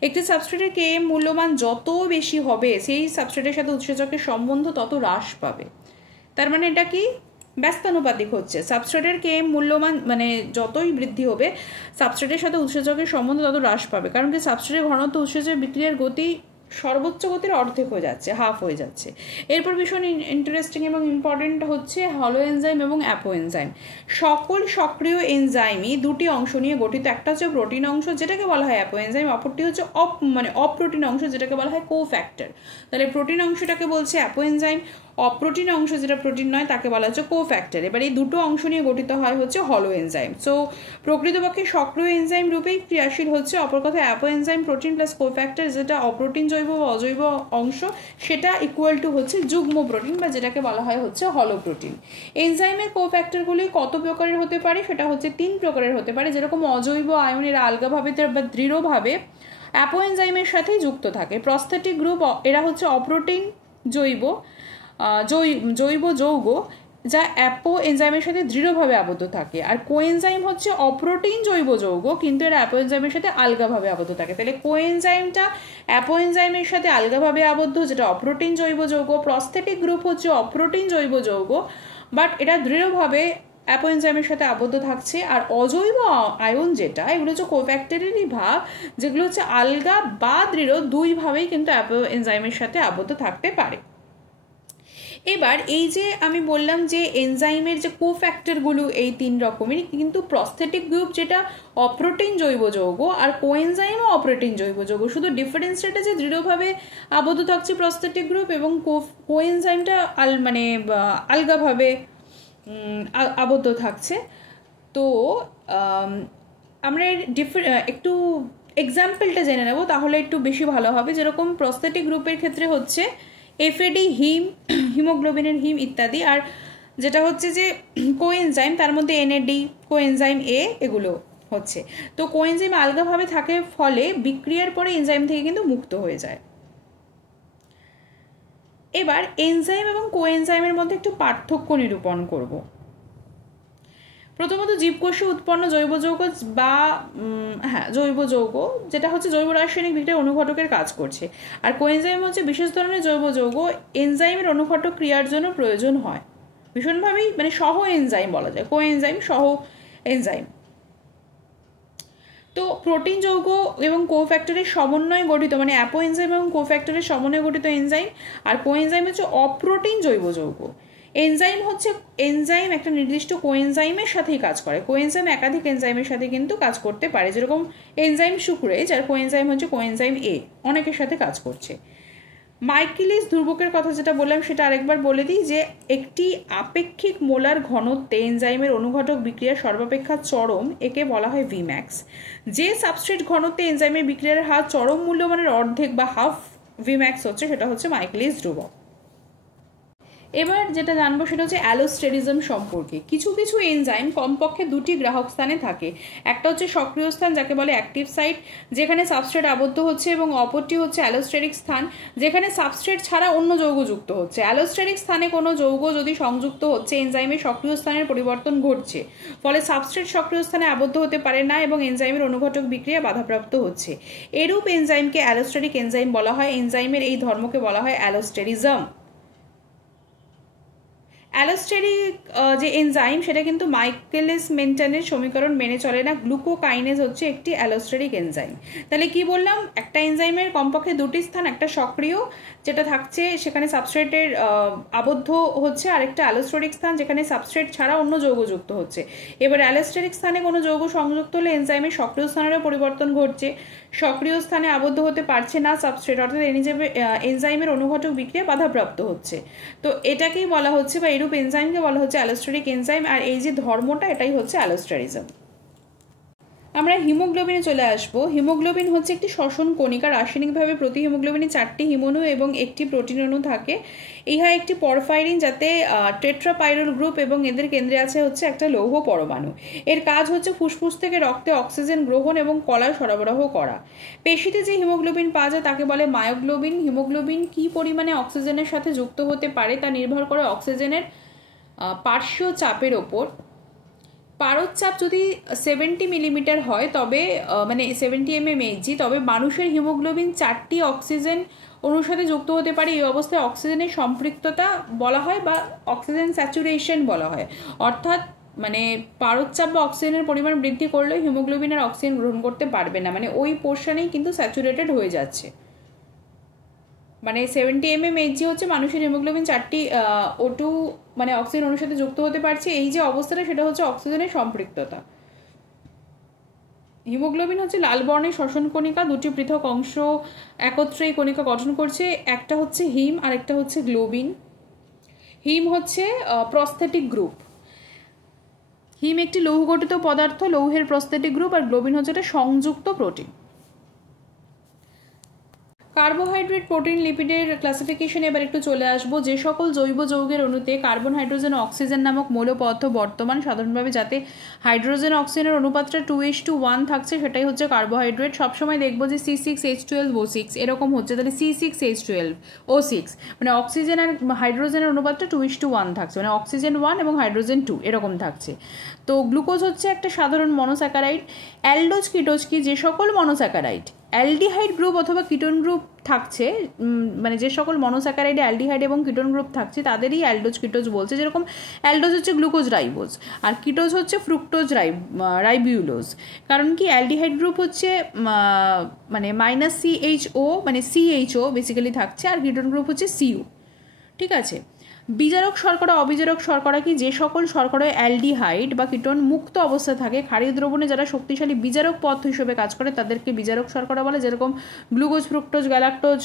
একটি সাবস্ট্রেটের Km মূল্যমান যত বেশি হবে সেই সাবস্ট্রেটের সাথে উৎসেচকের সম্বন্ধ তত হ্রাস পাবে। তার মানে এটা কি ব্যস্তানুপাতিক হচ্ছে। সাবস্ট্রেটের Km মূল্যমান মানে যতই বৃদ্ধি হবে সাবস্ট্রেটের সাথে উৎসেচকের সম্বন্ধ তত হ্রাস পাবে, কারণ কি সাবস্ট্রেটের ঘনত্ব উৎসেচকের বিক্রিয়ার গতি সর্বোচ্চ গতির অর্ধেক হয়ে যাচ্ছে, হাফ হয়ে যাচ্ছে। এরপর ভীষণ ইন্টারেস্টিং এবং ইম্পর্টেন্ট হচ্ছে হলো এনজাইম এবং অ্যাপো এনজাইম। সকল সক্রিয় এনজাইমই দুটি অংশ নিয়ে গঠিত। একটা হচ্ছে প্রোটিন অংশ যেটাকে বলা হয় অ্যাপো এনজাইম, অপরটি হচ্ছে অপ্রোটিন অংশ যেটাকে বলা হয় কোফ্যাক্টর। তাহলে প্রোটিন অংশটাকে বলছে অ্যাপো এনজাইম, অপ্রোটিন অংশ যেটা প্রোটিন নয় তাকে বলা হচ্ছে কোফ্যাক্টর। এবার এই দুটো অংশ নিয়ে গঠিত হয় হচ্ছে হলো এনজাইম। সো প্রকৃতপক্ষে সক্রিয় এনজাইম রূপেই ক্রিয়াশীল হচ্ছে। অপর কথা apo enzyme protein plus cofactor, যেটা অপ্রোটিন জৈব বা অজৈব অংশ সেটা ইকুয়াল টু হচ্ছে যুগ্ম প্রোটিন বা যেটাকে বলা হয় হচ্ছে হলো প্রোটিন। এনজাইমের কোফ্যাক্টরগুলি কত প্রকারের হতে পারে? সেটা হচ্ছে 3 প্রকারের হতে পারে। যেরকম অজৈব আয়নের আলগাভাবে বা দৃঢ়ভাবে অ্যাপো এনজাইমের সাথেই যুক্ত থাকে। প্রস্থেটিক গ্রুপ এরা হচ্ছে অপ্রোটিন জৈব যৌগ যা অ্যাপো এনজাইমের সাথে দৃঢ়ভাবে আবদ্ধ থাকে। আর কোএনজাইম হচ্ছে অপ্রোটিন জৈব যৌগ কিন্তু এরা অ্যাপো এনজাইমের সাথে আলগাভাবে আবদ্ধ থাকে। তাহলে কোএনজাইমটা অ্যাপো এনজাইমের সাথে আলগাভাবে আবদ্ধ, যেটা অপ্রোটিন জৈব যৌগ। প্রস্থেটিক গ্রুপ হচ্ছে অপ্রোটিন জৈব যৌগ বাট এটা দৃঢ়ভাবে অ্যাপো এনজাইমের সাথে আবদ্ধ থাকছে। আর অজৈব আয়ন যেটা, এগুলো হচ্ছে কোফ্যাক্টরেরই ভাগ, যেগুলো হচ্ছে আলগা বা দৃঢ় দুইভাবেই কিন্তু অ্যাপো এনজাইমের সাথে আবদ্ধ থাকতে পারে। এবার এই যে আমি বললাম যে এনজাইমের যে কোফ্যাক্টরগুলো এই 3 রকমেরই, কিন্তু প্রস্থেটিক গ্রুপ যেটা অপ্রোটিন জৈব যৌগ আর কোএনজাইমও অপ্রোটিন জৈব যৌগ, শুধু ডিফারেন্সটা যে দৃঢ়ভাবে আবদ্ধ থাকছে প্রস্থেটিক গ্রুপ এবং কোএনজাইমটা মানে আলগাভাবে আবদ্ধ থাকছে। তো আমরা একটু এক্সাম্পলটা জেনে নেব তাহলে একটু বেশি ভালো হবে। যেরকম প্রস্থেটিক গ্রুপের ক্ষেত্রে হচ্ছে FAD, হিমোগ্লোবিনের হিম ইত্যাদি। আর যেটা হচ্ছে যে কোএনজাইম তার মধ্যে NAD, কোএনজাইম A এগুলো হচ্ছে। তো কোএনজাইম আলগাভাবে থাকে ফলে বিক্রিয়ার পরে এনজাইম থেকে কিন্তু মুক্ত হয়ে যায়। এবার এনজাইম এবং কোএনজাইমের মধ্যে একটু পার্থক্য নিরূপণ করব। প্রথমত জীবকোষে উৎপন্ন জৈব যৌগ বা জৈব যৌগ যেটা হচ্ছে জৈব রাসায়নিক বিক্রিয়ার অনুঘটকের কাজ করছে। আর কোএনজাইম হচ্ছে বিশেষ ধরনের জৈব যৌগ, এনজাইমের অনুঘটক ক্রিয়ার জন্য প্রয়োজন হয়। ভীষণভাবেই মানে সহ এনজাইম বলা যায়, কোএনজাইম সহ এনজাইম। তো প্রোটিন যৌগ এবং কোফ্যাক্টরের সমন্বয়ে গঠিত, মানে অ্যাপো এনজাইম এবং কোফ্যাক্টরের সমন্বয়ে গঠিত এনজাইম। আর কোএনজাইম হচ্ছে অপ্রোটিন জৈব যৌগ। এনজাইম একটা নির্দিষ্ট কোএনজাইমের সাথেই কাজ করে। কোএনজাইম একাধিক এনজাইমের সাথে কিন্তু কাজ করতে পারে। যেরকম এনজাইম সুক্রেজ, যার কোএনজাইম হচ্ছে কোএনজাইম A, অনেকের সাথে কাজ করছে। মাইকেলিস ধ্রুবকের কথা যেটা বললাম সেটা আরেকবার বলে দিই, যে একটি আপেক্ষিক মোলার ঘনত্বে এনজাইমের অনুঘটক বিক্রিয়ার সর্বাপেক্ষা চরম, একে বলা হয় Vmax। যে সাবস্ট্রেট ঘনত্বে এনজাইমের বিক্রিয়ার হার চরম মূল্যমানের অর্ধেক বা হাফ Vmax হচ্ছে, সেটা হচ্ছে মাইকেলিস ধ্রুবক। এবার যেটা জানবো সেটা হচ্ছে অ্যালোস্টেরিজম সম্পর্কে। কিছু কিছু এনজাইম কমপক্ষে দুটি গ্রাহক স্থানে থাকে। একটা হচ্ছে সক্রিয় স্থান যাকে বলে অ্যাক্টিভ সাইট, যেখানে সাবস্ট্রেট আবদ্ধ হচ্ছে, এবং অপরটি হচ্ছে অ্যালোস্টেরিক স্থান, যেখানে সাবস্ট্রেট ছাড়া অন্য যৌগ যুক্ত হচ্ছে। অ্যালোস্টেরিক স্থানে কোনো যৌগ যদি সংযুক্ত হচ্ছে এনজাইমের সক্রিয় স্থানের পরিবর্তন ঘটছে, ফলে সাবস্ট্রেট সক্রিয় স্থানে আবদ্ধ হতে পারে না এবং এনজাইমের অনুঘটক বিক্রিয়া বাধাপ্রাপ্ত হচ্ছে। এরূপ এনজাইমকে অ্যালোস্টেরিক এনজাইম বলা হয়। এনজাইমের এই ধর্মকে বলা হয় অ্যালোস্টেরিজম। অ্যালোস্টেরিক যে এনজাইম সেটা কিন্তু মাইকেলিস মেন্টনের সমীকরণ মেনে চলে না। গ্লুকোকাইনেজ হচ্ছে একটি অ্যালোস্টেরিক এনজাইম। তাহলে কি বললাম, একটা এনজাইমের কমপক্ষে দুটি স্থান, একটা সক্রিয় যেটা থাকছে সেখানে সাবস্ট্রেটের আবদ্ধ হচ্ছে, আরেকটা অ্যালোস্টেরিক স্থান যেখানে সাবস্ট্রেট ছাড়া অন্য যৌগ যুক্ত হচ্ছে। এবার অ্যালোস্টেরিক স্থানে কোনো যৌগ সংযুক্ত হলে এনজাইমের সক্রিয় স্থানেরও পরিবর্তন ঘটছে, সক্রিয় স্থানে আবদ্ধ হতে পারছে না সাবস্ট্রেট, অর্থাৎ এনজাইমের অনুঘটক বিক্রিয়া বাধাপ্রাপ্ত হচ্ছে। তো এটাকেই বলা হচ্ছে, বা এরূপ এনজাইমকে বলা হচ্ছে অ্যালোস্টেরিক এনজাইম। আর এই যে ধর্মটা, এটাই হচ্ছে অ্যালোস্টেরিজম। আমরা হিমোগ্লোবিনে চলে আসবো। হিমোগ্লোবিন হচ্ছে একটি শ্বসন কণিকা। রাসায়নিকভাবে প্রতি হিমোগ্লোবিনে 4টি হিমোণু এবং একটি প্রোটিন অণু থাকে। ইহা একটি পরফাইরিন, যাতে টেট্রাপাইরোল গ্রুপ, এবং এদের কেন্দ্রে আছে হচ্ছে একটা লৌহ পরমাণু। এর কাজ হচ্ছে ফুসফুস থেকে রক্তে অক্সিজেন গ্রহণ এবং কলায় সরবরাহ করা। পেশিতে যে হিমোগ্লোবিন পাওয়া যায় তাকে বলে মায়োগ্লোবিন। হিমোগ্লোবিন কী পরিমাণে অক্সিজেনের সাথে যুক্ত হতে পারে তা নির্ভর করে অক্সিজেনের পার্শ্বীয় চাপের ওপর। পারদ চাপ যদি 70 মিলিমিটার হয়, তবে মানে 70 mmHg, তবে মানুষের হিমোগ্লোবিন 4টি অক্সিজেন অণুর সাথে যুক্ত হতে পারে। এই অবস্থায় অক্সিজেনের সম্পৃক্ততা বলা হয় বা অক্সিজেন স্যাচুরেশন বলা হয়। অর্থাৎ মানে পারদ চাপ বা অক্সিজেনের পরিমাণ বৃদ্ধি করলেও হিমোগ্লোবিন আর অক্সিজেন গ্রহণ করতে পারবে না, মানে ওই পোর্শনেই কিন্তু স্যাচুরেটেড হয়ে যাচ্ছে। মানে 70 mmHg হচ্ছে মানুষের হিমোগ্লোবিন 4টি O2 মানে অক্সিজেন অণুর সাথে যুক্ত হতে পারছে। এই যে অবস্থাটা, সেটা হচ্ছে অক্সিজেনের সম্পৃক্ততা। হিমোগ্লোবিন হচ্ছে লাল বর্ণের শ্বসন কণিকা। দুটি পৃথক অংশ একত্রে এই কণিকা গঠন করছে। একটা হচ্ছে হিম আর একটা হচ্ছে গ্লোবিন। হিম হচ্ছে প্রস্থেটিক গ্রুপ। হিম একটি লৌহ গঠিত পদার্থ, লৌহের প্রস্থেটিক গ্রুপ, আর গ্লোবিন হচ্ছে একটা সংযুক্ত প্রোটিন। কার্বোহাইড্রেট, প্রোটিন, লিপিডের ক্লাসিফিকেশনে এবার একটু চলে আসবো। যে সকল জৈব যৌগের অণুতে কার্বন, হাইড্রোজেন, অক্সিজেন নামক মৌল পদার্থ বর্তমান, সাধারণভাবে যাতে হাইড্রোজেন অক্সিজেনের অনুপাতটা 2:1 থাকছে, সেটাই হচ্ছে কার্বোহাইড্রেট। সবসময় দেখবো যে C6H12O6 এরকম হচ্ছে, তাহলে C6H12O6 মানে অক্সিজেন আর হাইড্রোজেনের অনুপাতটা 2:1 থাকছে, মানে অক্সিজেন 1 এবং হাইড্রোজেন 2 এরকম থাকছে। তো গ্লুকোজ হচ্ছে একটা সাধারণ মনোস্যাকারাইড। অ্যালডোজ, কিটোজ কি, যে সকল মনোস্যাকারাইড অ্যালডিহাইড গ্রুপ অথবা কিটোন গ্রুপ থাকছে, মানে যে সকল মনোস্যাকারাইডে অ্যালডিহাইড এবং কিটোন গ্রুপ থাকছে তাদেরই অ্যালডোজ কিটোজ বলছে। যেরকম অ্যালডোজ হচ্ছে গ্লুকোজ রাইবোজ, আর কিটোজ হচ্ছে ফ্রুক্টোজ রাইবিউলোজ। কারণ কি, অ্যালডিহাইড গ্রুপ হচ্ছে মানে -CHO মানে CHO বেসিক্যালি থাকছে, আর কিটোন গ্রুপ হচ্ছে CU। ঠিক আছে। বিজারক শর্করা, অবিজারক শর্করা কি, যে সকল শর্করায় অ্যালডিহাইড বা কিটোন মুক্ত অবস্থা থাকে, ক্ষারীয় দ্রবণে যারা শক্তিশালী বিজারক পদার্থ হিসেবে কাজ করে তাদেরকে বিজারক শর্করা বলে। যেরকম গ্লুকোজ, ফ্রুক্টোজ, গ্যালাক্টোজ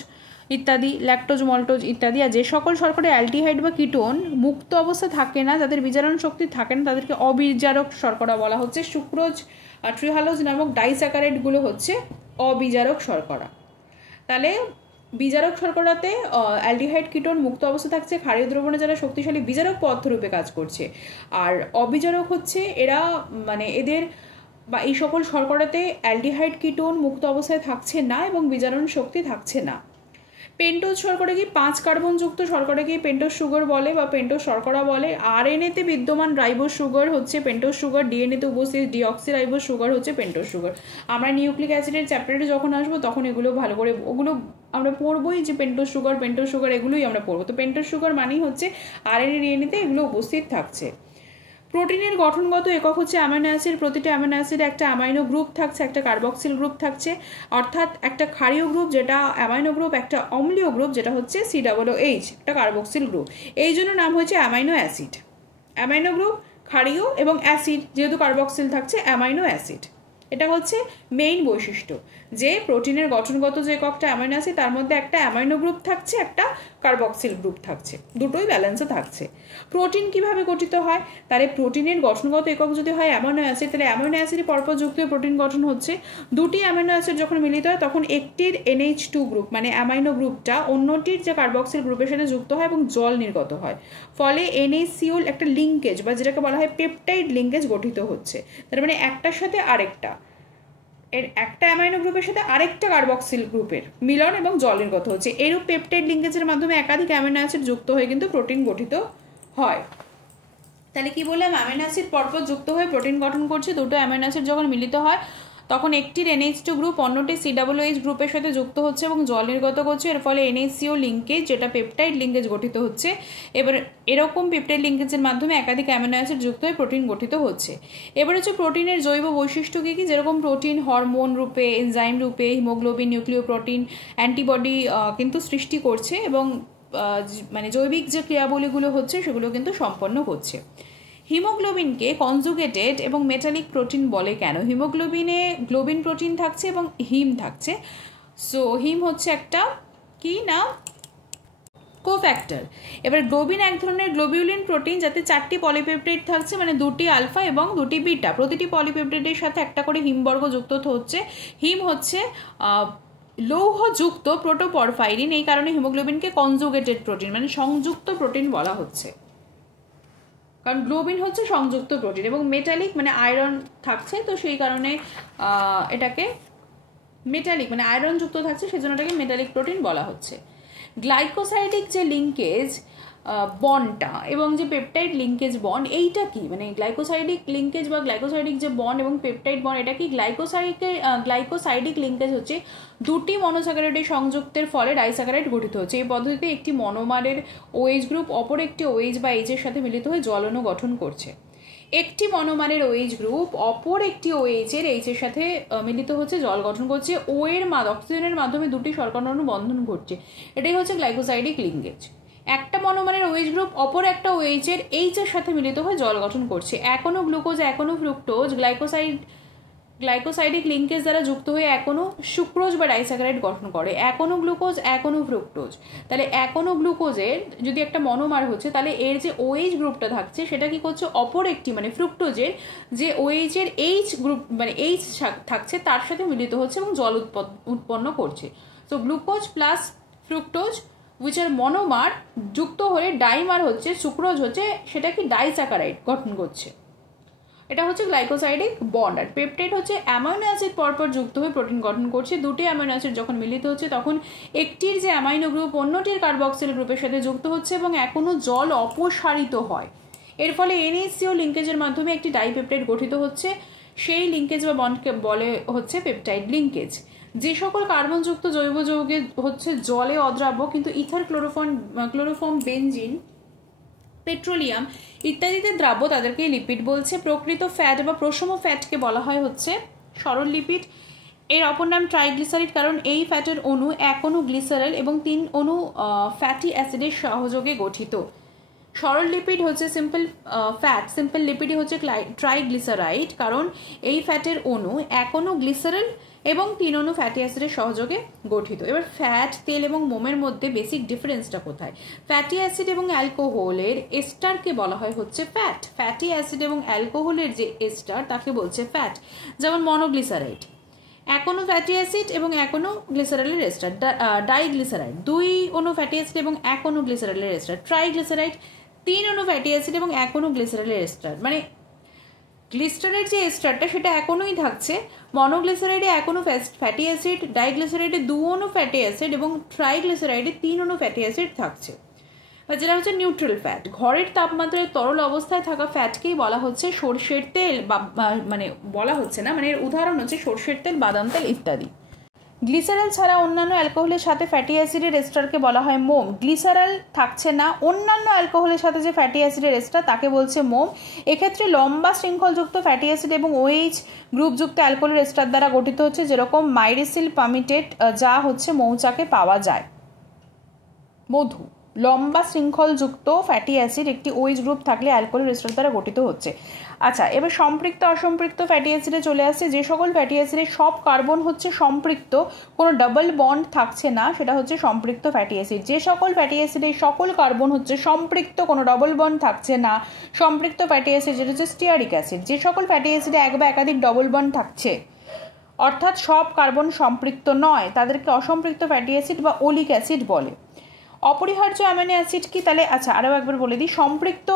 ইত্যাদি, ল্যাকটোজ, মল্টোজ ইত্যাদি। আর যে সকল শর্করায় অ্যালডিহাইড বা কিটোন মুক্ত অবস্থা থাকে না, যাদের বিজারণ শক্তি থাকে না, তাদেরকে অবিজারক শর্করা বলা হচ্ছে। সুক্রোজ আর ট্রিহালোজ নামক ডাইস্যাকারাইডগুলো হচ্ছে অবিজারক শর্করা। তাহলে বিজারক শর্করাতে অ্যালডিহাইড, কিটোন মুক্ত অবস্থা থাকছে, ক্ষারীয় দ্রবণে যারা শক্তিশালী বিজারক পদার্থ রূপে কাজ করছে। আর অবিজারক হচ্ছে এরা, মানে এদের বা এই সকল শর্করাতে অ্যালডিহাইড, কিটোন মুক্ত অবস্থায় থাকছে না এবং বিজারণ শক্তি থাকছে না। পেন্টোজ শর্করা কি, 5 কার্বনযুক্ত শর্করাকে পেন্টোজ সুগার বলে বা পেন্টোজ শর্করা বলে। আরএনএতে বিদ্যমান রাইবোজ সুগার হচ্ছে পেন্টোজ সুগার, ডিএনএতে উপস্থিত ডিঅক্সিরাইবোজ সুগার হচ্ছে পেন্টোজ সুগার। আমরা নিউক্লিক অ্যাসিডের চ্যাপ্টারে যখন আসবো তখন এগুলো ভালো করে ওগুলো আমরা পড়বোই, যে পেন্টোজ সুগার এগুলোই আমরা পড়বো। তো পেন্টোজ সুগার মানেই হচ্ছে আরএনএ, ডিএনএতে এগুলো উপস্থিত থাকছে। প্রোটিনের গঠনগত একক হচ্ছে অ্যামাইনো অ্যাসিড। প্রতিটা অ্যামাইনো অ্যাসিডে একটা অ্যামাইনো গ্রুপ থাকছে, একটা কার্বক্সিল গ্রুপ থাকছে, অর্থাৎ একটা ক্ষারীয় গ্রুপ যেটা অ্যামাইনো গ্রুপ, একটা অম্লীয় গ্রুপ যেটা হচ্ছে COOH, একটা কার্বক্সিল গ্রুপ। এই জন্য নাম হয়েছে অ্যামাইনো অ্যাসিড। অ্যামাইনো গ্রুপ, ক্ষারীয় এবং অ্যাসিড, যেহেতু কার্বক্সিল থাকছে, অ্যামাইনো অ্যাসিড। এটা হচ্ছে মেইন বৈশিষ্ট্য। যে প্রোটিনের গঠনগত যে এককটা অ্যামাইনো অ্যাসিড তার মধ্যে একটা অ্যামাইনো গ্রুপ থাকছে, একটা কার্বক্সিল গ্রুপ থাকছে, দুটোই ব্যালেন্সে থাকছে। প্রোটিন কিভাবে গঠিত হয়? তাহলে প্রোটিনের গঠনগত একক যদি হয় অ্যামাইনো অ্যাসিড, তাহলে অ্যামাইনো অ্যাসিড পরপর যুক্ত হয়ে প্রোটিন গঠন হচ্ছে। দুটি অ্যামাইনো অ্যাসিড যখন মিলিত হয় তখন একটির NH2 গ্রুপ মানে অ্যামাইনো গ্রুপটা অন্যটির যে কার্বক্সিল গ্রুপের সাথে যুক্ত হয় এবং জল নির্গত হয়, ফলে NaCl একটা লিঙ্কেজ বা যেটাকে বলা হয় পেপটাইড লিঙ্কেজ গঠিত হচ্ছে। তার মানে একটার সাথে আরেকটা, এর একটা অ্যামাইনো গ্রুপের সাথে আরেকটা কার্বক্সিল গ্রুপের মিলন এবং জল নির্গত হচ্ছে। এরূপ পেপটাইড লিঙ্কেজের মাধ্যমে একাধিক অ্যামাইনো অ্যাসিড যুক্ত হয়ে কিন্তু প্রোটিন গঠিত হয়। তাহলে কি বললাম, অ্যামাইনো অ্যাসিড পরপর যুক্ত হয়ে প্রোটিন গঠন করছে। দুটো অ্যামাইনো অ্যাসিড যখন মিলিত হয় তখন একটির NH2 গ্রুপ অন্যটি COOH গ্রুপের সাথে যুক্ত হচ্ছে এবং জল নির্গত করছে। এর ফলে NaCO লিঙ্কেজ যেটা পেপটাইড লিঙ্কেজ গঠিত হচ্ছে। এবার এরকম পেপটাইড লিঙ্কেজের মাধ্যমে একাধিক অ্যামাইনো অ্যাসিড যুক্ত হয়ে প্রোটিন গঠিত হচ্ছে। এবার হচ্ছে প্রোটিনের জৈব বৈশিষ্ট্য কী কী, যেরকম প্রোটিন হরমোন রূপে, এনজাইম রূপে, হিমোগ্লোবিন, নিউক্লিওপ্রোটিন, অ্যান্টিবডি কিন্তু সৃষ্টি করছে এবং মানে জৈবিক যে ক্রিয়াবলীগুলো হচ্ছে সেগুলো কিন্তু সম্পন্ন করছে। হিমোগ্লোবিনকে কনজুগেটেড এবং মেটালিক প্রোটিন বলে কেন? হিমোগ্লোবিনে গ্লোবিন প্রোটিন থাকছে এবং হিম থাকছে। সো হিম হচ্ছে একটা কি না কোফ্যাক্টর। এবার গ্লোবিন এক ধরনের গ্লোবিউলিন প্রোটিন যাতে 4টি পলিপেপটাইড থাকছে, মানে 2টি আলফা এবং 2টি বিটা। প্রতিটি পলিপেপটাইডের সাথে একটা করে হিমবর্গ যুক্ত হচ্ছে। হিম হচ্ছে লৌহযুক্ত প্রোটোপরফাইরিন, এই কারণে হিমোগ্লোবিনকে কনজুগেটেড প্রোটিন মানে সংযুক্ত প্রোটিন বলা হচ্ছে, কারণ গ্লোবিন হচ্ছে সংযুক্ত প্রোটিন এবং মেটালিক মানে আয়রন থাকছে, তো সেই কারণে এটাকে মেটালিক মানে আয়রন যুক্ত থাকছে, সেজন্য এটাকে মেটালিক প্রোটিন বলা হচ্ছে। গ্লাইকোসাইডিক যে লিঙ্কেজ বন্ডটা এবং যে পেপটাইড লিঙ্কেজ বন্ড, এইটা কি মানে গ্লাইকোসাইডিক লিঙ্কেজ বা গ্লাইকোসাইডিক যে বন্ড এবং পেপটাইড বন্ড, এটা কি গ্লাইকোসাইডিক লিঙ্কেজ হচ্ছে দুটি মনোস্যাকারাইডের সংযুক্তের ফলে ডাইস্যাকারাইড গঠিত হচ্ছে। এই পদ্ধতিতে একটি মনোমারের OH গ্রুপ অপর একটি OH বা H এর সাথে মিলিত হয়ে জল অণু গঠন করছে। একটি মনোমারের OH গ্রুপ অপর একটি OH এর H এর সাথে মিলিত হচ্ছে জল গঠন করছে। O এর অক্সিজেনের মাধ্যমে দুটি শর্করা অণু বন্ধন ঘটছে, এটাই হচ্ছে গ্লাইকোসাইডিক লিঙ্কেজ। একটা মনোমারের OH গ্রুপ অপর একটা OH এর H এর সাথে মিলিত হয়ে জল গঠন করছে। এখনো গ্লুকোজ এখনো ফ্রুক্টোজ গ্লাইকোসাইডিক লিঙ্কেজ দ্বারা যুক্ত হয়ে এখনো সুক্রোজ বা ডাইস্যাকারাইড গঠন করে। এখনো গ্লুকোজ এখনো ফ্রুক্টোজ, তাহলে এখনো গ্লুকোজের যদি একটা মনোমার হচ্ছে তাহলে এর যে OH গ্রুপটা থাকছে সেটা কি করছে, অপর একটি মানে ফ্রুক্টোজের যে OH এর H গ্রুপ মানে H থাকছে তার সাথে মিলিত হচ্ছে এবং জল উৎপন্ন করছে। তো glucose plus fructose which are monomer যুক্ত হয়ে ডাইমার হচ্ছে, সুক্রোজ হচ্ছে, সেটা কি ডাইস্যাকারাইড গঠন করছে। এটা হচ্ছে গ্লাইকোসাইডিক বন্ড। আর পেপটাইড হচ্ছে অ্যামাইনো অ্যাসিড পরপর যুক্ত হয়ে প্রোটিন গঠন করছে। দুটি অ্যামাইনো অ্যাসিড যখন মিলিত হচ্ছে তখন একটির যে অ্যামাইনো গ্রুপ অন্যটির কার্বক্সিল গ্রুপের সাথে যুক্ত হচ্ছে এবং এখনো জল অপসারিত হয়। এর ফলে NaCO লিঙ্কেজের মাধ্যমে একটি ডাইপেপটাইড গঠিত হচ্ছে। সেই লিঙ্কেজ বা বন্ডকে বলে হচ্ছে পেপটাইড লিঙ্কেজ। যে সকল কার্বনযুক্ত জৈব যৌগে হচ্ছে জলে অদ্রাব্য কিন্তু ইথার, ক্লোরোফর্ম, বেনজিন, পেট্রোলিয়াম ইত্যাদিতে দ্রাব্য তাদেরকে লিপিড বলছে। প্রকৃত ফ্যাট বা প্রশম ফ্যাটকে বলা হয় হচ্ছে সরল লিপিড। এর অপর নাম ট্রাইগ্লিসারাইড, কারণ এই ফ্যাটের অণু 1 অণু গ্লিসারল এবং 3 অণু ফ্যাটি অ্যাসিডের সহযোগে গঠিত। সরল লিপিড হচ্ছে সিম্পল লিপিডই হচ্ছে ট্রাইগ্লিসারাইড, কারণ এই ফ্যাটের অণু 1 অণু গ্লিসারল এবং 3 অণু ফ্যাটি অ্যাসিডের সহযোগে গঠিত। এবার ফ্যাট, তেল এবং মোমের মধ্যে বেসিক ডিফারেন্সটা কোথায়? ফ্যাটি অ্যাসিড এবং অ্যালকোহলের এস্টারকে বলা হয় হচ্ছে ফ্যাট। ফ্যাটি অ্যাসিড এবং অ্যালকোহলের যে এস্টার তাকে বলছে ফ্যাট, যেমন মনোগ্লিসারাইড। 1 অণু ফ্যাটি অ্যাসিড এবং 1 অণু গ্লিসারলের এস্টার। ডাইগ্লিসারাইড 2 অণু ফ্যাটি অ্যাসিড এবং 1 অণু গ্লিসারলের এস্টার। ট্রাইগ্লিসারাইড 3 অণু ফ্যাটি অ্যাসিড এবং 1 অণু গ্লিসারলের এস্টার। মানে গ্লিসারলের যে এস্টারটা সেটা 1 অণুই থাকছে। মনোগ্লিসারাইডে 1 অণু ফ্যাটি অ্যাসিড, ডাইগ্লিসারাইডে 2 অণু ফ্যাটি অ্যাসিড এবং ট্রাইগ্লিসারাইডে 3 অণু ফ্যাটি অ্যাসিড থাকছে, যেটা হচ্ছে নিউট্রাল ফ্যাট। ঘরের তাপমাত্রায় তরল অবস্থায় থাকা ফ্যাটকেই বলা হচ্ছে সরষের তেল, বা মানে বলা হচ্ছে না, মানে এর উদাহরণ হচ্ছে সরষের তেল, বাদাম তেল ইত্যাদি। গ্লিসারল ছাড়া অন্যান্য অ্যালকোহলের সাথে ফ্যাটি অ্যাসিডের এস্টারকে বলা হয় মোম। গ্লিসারল থাকছে না, অন্যান্য অ্যালকোহলের সাথে যে ফ্যাটি অ্যাসিডের এস্টার তাকে বলছে মোম। এক্ষেত্রে লম্বা শৃঙ্খলযুক্ত ফ্যাটি অ্যাসিড এবং OH গ্রুপযুক্ত অ্যালকোহলের এস্টার দ্বারা গঠিত হচ্ছে, যেরকম মাইরিসিল পামিটেট, যা হচ্ছে মৌচাকে পাওয়া যায়। মধু লম্বা শৃঙ্খলযুক্ত ফ্যাটি অ্যাসিড একটি OH গ্রুপ থাকলে অ্যালকোহলের এস্টার দ্বারা গঠিত হচ্ছে। আচ্ছা, এবার সম্পৃক্ত অসম্পৃক্ত ফ্যাটি অ্যাসিডে চলে আসছে। যে সকল ফ্যাটি অ্যাসিডের সব কার্বন হচ্ছে সম্পৃক্ত, কোনো ডাবল বন্ড থাকছে না, সেটা হচ্ছে সম্পৃক্ত ফ্যাটি অ্যাসিড। যে সকল ফ্যাটি অ্যাসিডের সকল কার্বন হচ্ছে সম্পৃক্ত, কোনো ডবল বন্ড থাকছে না, সম্পৃক্ত ফ্যাটি অ্যাসিড, যেটা হচ্ছে স্টিয়ারিক অ্যাসিড। যে সকল ফ্যাটি অ্যাসিডে এক বা একাধিক ডবল বন্ড থাকছে, অর্থাৎ সব কার্বন সম্পৃক্ত নয়, তাদেরকে অসম্পৃক্ত ফ্যাটি অ্যাসিড বা ওলিক অ্যাসিড বলে। অপরিহার্য অ্যামিনো অ্যাসিড কি, তাহলে আচ্ছা আরও একবার বলে দিই। সম্পৃক্ত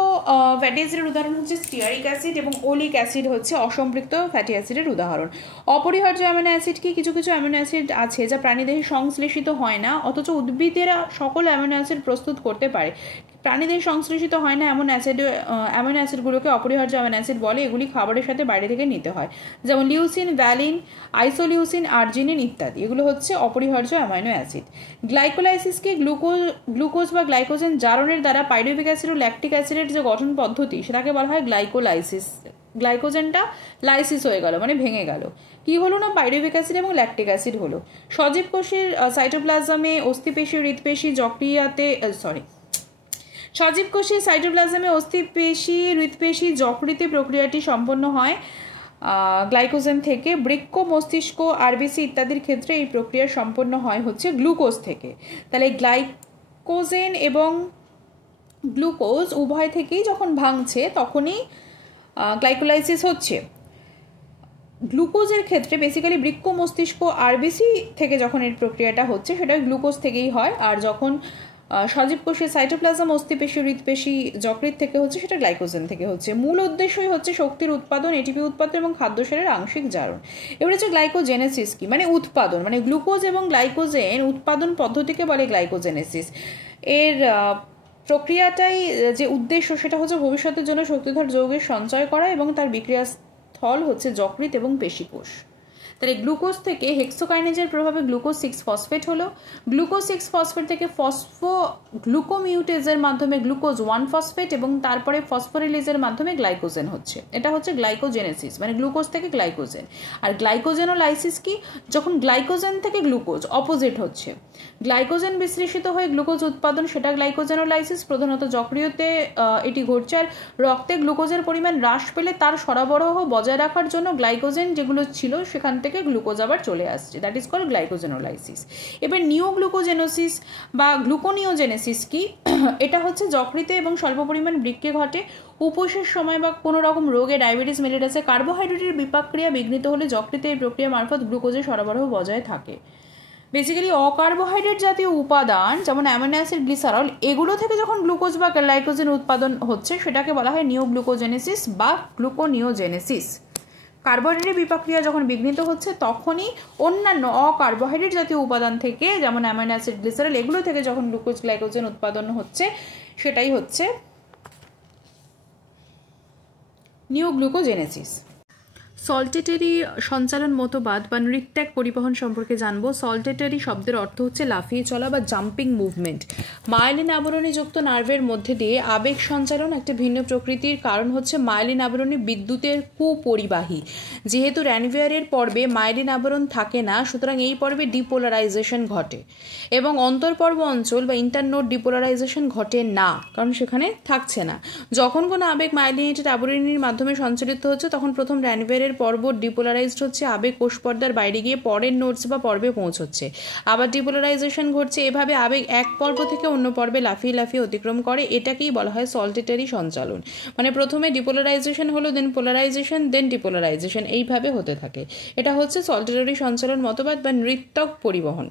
ফ্যাটি অ্যাসিডের উদাহরণ হচ্ছে স্টিয়ারিক অ্যাসিড এবং ওলিক অ্যাসিড হচ্ছে অসম্পৃক্ত ফ্যাটি অ্যাসিডের উদাহরণ। অপরিহার্য অ্যামিনো অ্যাসিড কি, কিছু কিছু অ্যামিনো অ্যাসিড আছে যা প্রাণীদেহে সংশ্লেষিত হয় না, অথচ উদ্ভিদেরা সকল অ্যামিনো অ্যাসিড প্রস্তুত করতে পারে। প্রাণীদের সংশ্লেষিত হয় না এমন অ্যামিনো অ্যাসিডগুলোকে অপরিহার্য অ্যামিনো অ্যাসিড বলে। এগুলি খাবারের সাথে বাইরে থেকে নিতে হয়, যেমন লিউসিন, ভ্যালিন, আইসোলিউসিন, আর্জিনিন ইত্যাদি। এগুলো হচ্ছে অপরিহার্য অ্যামিনো অ্যাসিড। গ্লাইকোলাইসিসকে গ্লুকোজ বা গ্লাইকোজেন জারণের দ্বারা পাইরুভিক অ্যাসিড ও ল্যাকটিক অ্যাসিডের যে গঠন পদ্ধতি, সেটাকে বলা হয় গ্লাইকোলাইসিস। গ্লাইকোজেনটা লাইসিস হয়ে গেল, মানে ভেঙে গেল। কি হলো না, পাইরুভিক অ্যাসিড এবং ল্যাকটিক অ্যাসিড হলো। সজীব কোষের সাইটোপ্লাজমে, অস্থিপেশি, হৃৎপেশি, যকৃয়াতে সজীব কোষের সাইটোপ্লাজমে, অস্থিপেশি, হৃৎপেশি, যকৃতে প্রক্রিয়াটি সম্পন্ন হয় গ্লাইকোজেন থেকে। বৃক্ক, মস্তিষ্ক, আরবিসি ইত্যাদির ক্ষেত্রে এই প্রক্রিয়া সম্পন্ন হয় হচ্ছে গ্লুকোজ থেকে। তাহলে গ্লাইকোজেন এবং গ্লুকোজ উভয় থেকেই যখন ভাঙছে তখনই গ্লাইকোলাইসিস হচ্ছে। গ্লুকোজের ক্ষেত্রে বেসিক্যালি বৃক্ক, মস্তিষ্ক, আরবিসি থেকে যখন এর প্রক্রিয়াটা হচ্ছে সেটা গ্লুকোজ থেকেই হয়, আর যখন সজীব কোষের সাইটোপ্লাজম, অস্থিপেশি, হৃৎপেশি, যকৃৎ থেকে হচ্ছে সেটা গ্লাইকোজেন থেকে হচ্ছে। মূল উদ্দেশ্যই হচ্ছে শক্তির উৎপাদন, এটিপি উৎপাদন এবং খাদ্যসারের আংশিক জারণ। এবার হচ্ছে গ্লাইকোজেনেসিস কি, মানে উৎপাদন, মানে গ্লুকোজ এবং গ্লাইকোজেন উৎপাদন পদ্ধতিকে বলে গ্লাইকোজেনেসিস। এর প্রক্রিয়াটাই যে উদ্দেশ্য সেটা হচ্ছে ভবিষ্যতের জন্য শক্তিধর যৌগের সঞ্চয় করা এবং তার বিক্রিয়া স্থল হচ্ছে যকৃৎ এবং পেশিকোষ। তাহলে গ্লুকোজ থেকে হেক্সোকাইনেজের প্রভাবে গ্লুকোজ 6 ফসফেট হলো। গ্লুকোজ 6 ফসফেট থেকে ফসফোগ্লুকোমিউটেজের মাধ্যমে গ্লুকোজ 1 ফসফেট এবং তারপরে ফসফোরিলেজের মাধ্যমে গ্লাইকোজেন হচ্ছে। এটা হচ্ছে গ্লাইকোজেনেসিস, মানে গ্লুকোজ থেকে গ্লাইকোজেন। আর গ্লাইকোজেনোলাইসিস কি, যখন গ্লাইকোজেন থেকে গ্লুকোজ অপোজিট হচ্ছে, গ্লাইকোজেন বিশ্লেষিত হয়ে গ্লুকোজ উৎপাদন, সেটা গ্লাইকোজেনোলাইসিস। প্রধানত যকৃতে এটি ঘটছে। আর রক্তে গ্লুকোজের পরিমাণ হ্রাস পেলে তার সরবরাহ বজায় রাখার জন্য গ্লাইকোজেন যেগুলো ছিল সেখান থেকে গ্লুকোজ আবার চলে আসছে, দ্যাট ইজ কল্ড গ্লাইকোজেনোলাইসিস। এবার নিওগ্লুকোজেনোসিস বা গ্লুকোনিওজেনেসিস কি, এটা হচ্ছে যকৃতে এবং স্বল্প পরিমাণ বৃক্কে ঘটে। উপোসের সময় বা কোনো রকম রোগে, ডায়াবেটিস মেলিটাসে কার্বোহাইড্রেটের বিপাক্রিয়া বিঘ্নিত হলে যকৃতে এই প্রক্রিয়া মারফত গ্লুকোজের সরবরাহ বজায় থাকে। বেসিক্যালি অকার্বোহাইড্রেট জাতীয় উপাদান যেমন অ্যামিনো অ্যাসিড, গ্লিসারল, এগুলো থেকে যখন গ্লুকোজ বা গ্লাইকোজেন উৎপাদন হচ্ছে সেটাকে বলা হয় নিওগ্লুকোজেনেসিস বা গ্লুকোনিওজেনেসিস। কার্বোহাইড্রেটের বিপাক্রিয়া যখন বিঘ্নিত হচ্ছে তখনই অন্যান্য অকার্বোহাইড্রেট জাতীয় উপাদান থেকে যেমন অ্যামিনো অ্যাসিড, গ্লিসারল, এগুলো থেকে যখন গ্লুকোজ, গ্লাইকোজেন উৎপাদন হচ্ছে সেটাই হচ্ছে নিওগ্লুকোজেনেসিস। সল্টেটারি সঞ্চালন মতবাদ বা নৃত্যাগ পরিবহন সম্পর্কে জানবো। সল্টেটারি শব্দের অর্থ হচ্ছে লাফিয়ে চলা বা জাম্পিং মুভমেন্ট। মায়েলিন আবরণী যুক্ত নার্ভের মধ্যে দিয়ে আবেগ সঞ্চালন একটা ভিন্ন প্রকৃতির, কারণ হচ্ছে মায়েলিন আবরণী বিদ্যুতের কুপরিবাহী। যেহেতু র্যানভিয়ারের পর্বে মায়েলিন আবরণ থাকে না, সুতরাং এই পর্বে ডিপোলারাইজেশন ঘটে এবং অন্তর্পর্ব অঞ্চল বা ইন্টারনোড ডিপোলারাইজেশন ঘটে না, কারণ সেখানে থাকছে না। যখন কোনো আবেগ মায়েলিনেটেড আবরণীর মাধ্যমে সঞ্চালিত হচ্ছে তখন প্রথম র্যানভিয়ারের পর্ব ডিপোলারাইজড হচ্ছে, আবেগ কোষ পর্দার বাইরে গিয়ে পরের নোডস বা পর্বে পৌঁছচ্ছে, আবার ডিপোলারাইজেশন ঘটছে। এভাবে আবেগ এক পর্ব থেকে অন্য পর্বে লাফিয়ে লাফিয়ে অতিক্রম করে। এটাকেই বলা হয় সল্টেটারি সঞ্চালন। মানে প্রথমে ডিপোলারাইজেশন হলো, দেন পোলারাইজেশন, দেন ডিপোলারাইজেশন, এইভাবে হতে থাকে। এটা হচ্ছে সল্টেটারি সঞ্চালন মতবাদ বা নৃত্যক পরিবহন।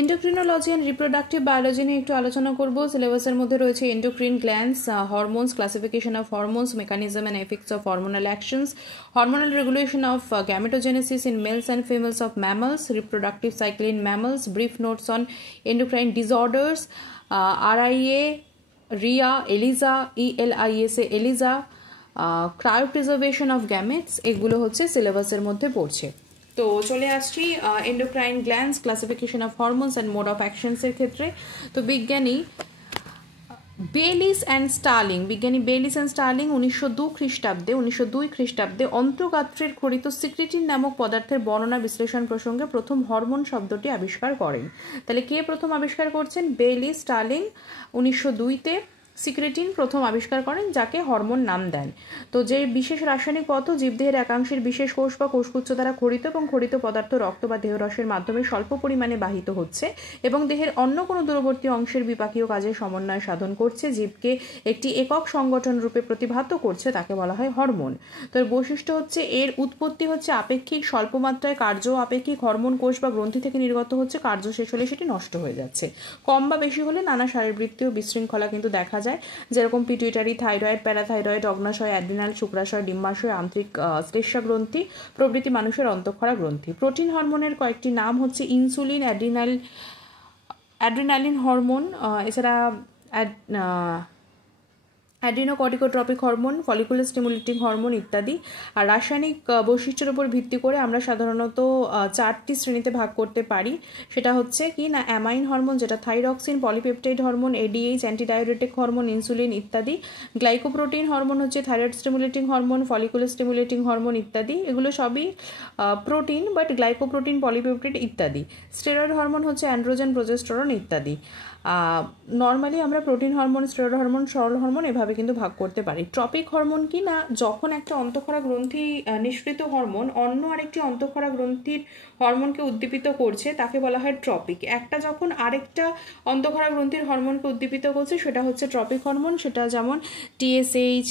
এন্ডোক্রিনোলজি অ্যান্ড রিপ্রোডাক্টিভ বায়োলজি নিয়ে একটু আলোচনা করব। সিলেবাসের মধ্যে রয়েছে endocrine glands, hormones, classification of hormones, mechanism and effects of hormonal actions, hormonal regulation of gametogenesis in males and females of mammals, reproductive cycle in mammals, brief notes on endocrine disorders, RIA, RIA, ELISA, ELISA, ELISA, cryopreservation of gametes, এগুলো হচ্ছে সিলেবাসের মধ্যে পড়ছে। তো চলে আসছি endocrine glands, classification of hormones and mode of অ্যাকশনসের ক্ষেত্রে। তো বিজ্ঞানী বেলিস অ্যান্ড স্টার্লিং 1902 খ্রিস্টাব্দে অন্ত্রগাত্রের খরিত সিক্রেটিন নামক পদার্থের বর্ণনা বিশ্লেষণ প্রসঙ্গে প্রথম হরমোন শব্দটি আবিষ্কার করেন। তাহলে কে প্রথম আবিষ্কার করছেন? বেলিস স্টার্লিং 1902-তে। সিক্রেটিন প্রথম আবিষ্কার করেন, যাকে হরমোন নাম দেন। তো যে বিশেষ রাসায়নিক পদার্থ জীবদেহের একাংশের বিশেষ কোষ বা কোষগুচ্ছ দ্বারা খরিত এবং খরিত পদার্থ রক্ত বা দেহরসের মাধ্যমে স্বল্প পরিমাণে বাহিত হচ্ছে এবং দেহের অন্য কোনো দূরবর্তী অংশের বিপাকীয় কাজে সমন্বয় সাধন করছে, জীবকে একটি একক সংগঠন রূপে প্রতিভাত করছে, তাকে বলা হয় হরমোন। তো এর বৈশিষ্ট্য হচ্ছে এর উৎপত্তি হচ্ছে আপেক্ষিক, স্বল্প মাত্রায় কার্য আপেক্ষিক। হরমোন কোষ বা গ্রন্থি থেকে নির্গত হচ্ছে, কার্য শেষ হলে সেটি নষ্ট হয়ে যাচ্ছে। কম বা বেশি হলে নানা শারীরবৃত্তীয় বিশৃঙ্খলা কিন্তু দেখা যায়, যেরকম পিটুইটারি, থাইরয়েড, প্যারাথাইরয়েড, অগ্নাশয়, অ্যাড্রিনাল, শুক্রাশয়, ডিম্বাশয়, আন্তরিক শ্লেষ্মা গ্রন্থি প্রভৃতি মানুষের অন্তঃক্ষরা গ্রন্থি। প্রোটিন হরমোনের কয়েকটি নাম হচ্ছে ইনসুলিন, অ্যাড্রিনালিন হরমোন, এছাড়া adrenocorticotropic hormone, follicular stimulating hormone ইত্যাদি। আর রাসায়নিক বৈশিষ্ট্যের উপর ভিত্তি করে আমরা সাধারণত 4টি শ্রেণীতে ভাগ করতে পারি। সেটা হচ্ছে কি না, অ্যামাইন হরমোন যেটা thyroxine, polypeptide hormone, ADH, antidiuretic hormone, insulin ইত্যাদি। গ্লাইকোপ্রোটিন হরমোন হচ্ছে thyroid stimulating hormone, follicular stimulating hormone ইত্যাদি। এগুলো সবই প্রোটিন, বাট গ্লাইকোপ্রোটিন, পলিপেপটাইড ইত্যাদি। স্টেরয়েড হরমোন হচ্ছে অ্যান্ড্রোজেন, প্রোজেস্টেরন ইত্যাদি। নর্মালি আমরা প্রোটিন হরমোন, স্টেরয়েড হরমোন, সরল হরমোন এভাবে কিন্তু ভাগ করতে পারি। ট্রপিক হরমোন কি না, যখন একটা অন্তঃক্ষরা গ্রন্থি নিঃসৃত হরমোন অন্য আরেকটি অন্তঃক্ষরা গ্রন্থির হরমোনকে উদ্দীপিত করছে, তাকে বলা হয় ট্রপিক। একটা যখন আরেকটা অন্তঃক্ষরা গ্রন্থির হরমোনকে উদ্দীপিত করছে, সেটা হচ্ছে ট্রপিক হরমোন, সেটা যেমন টিএসএইচ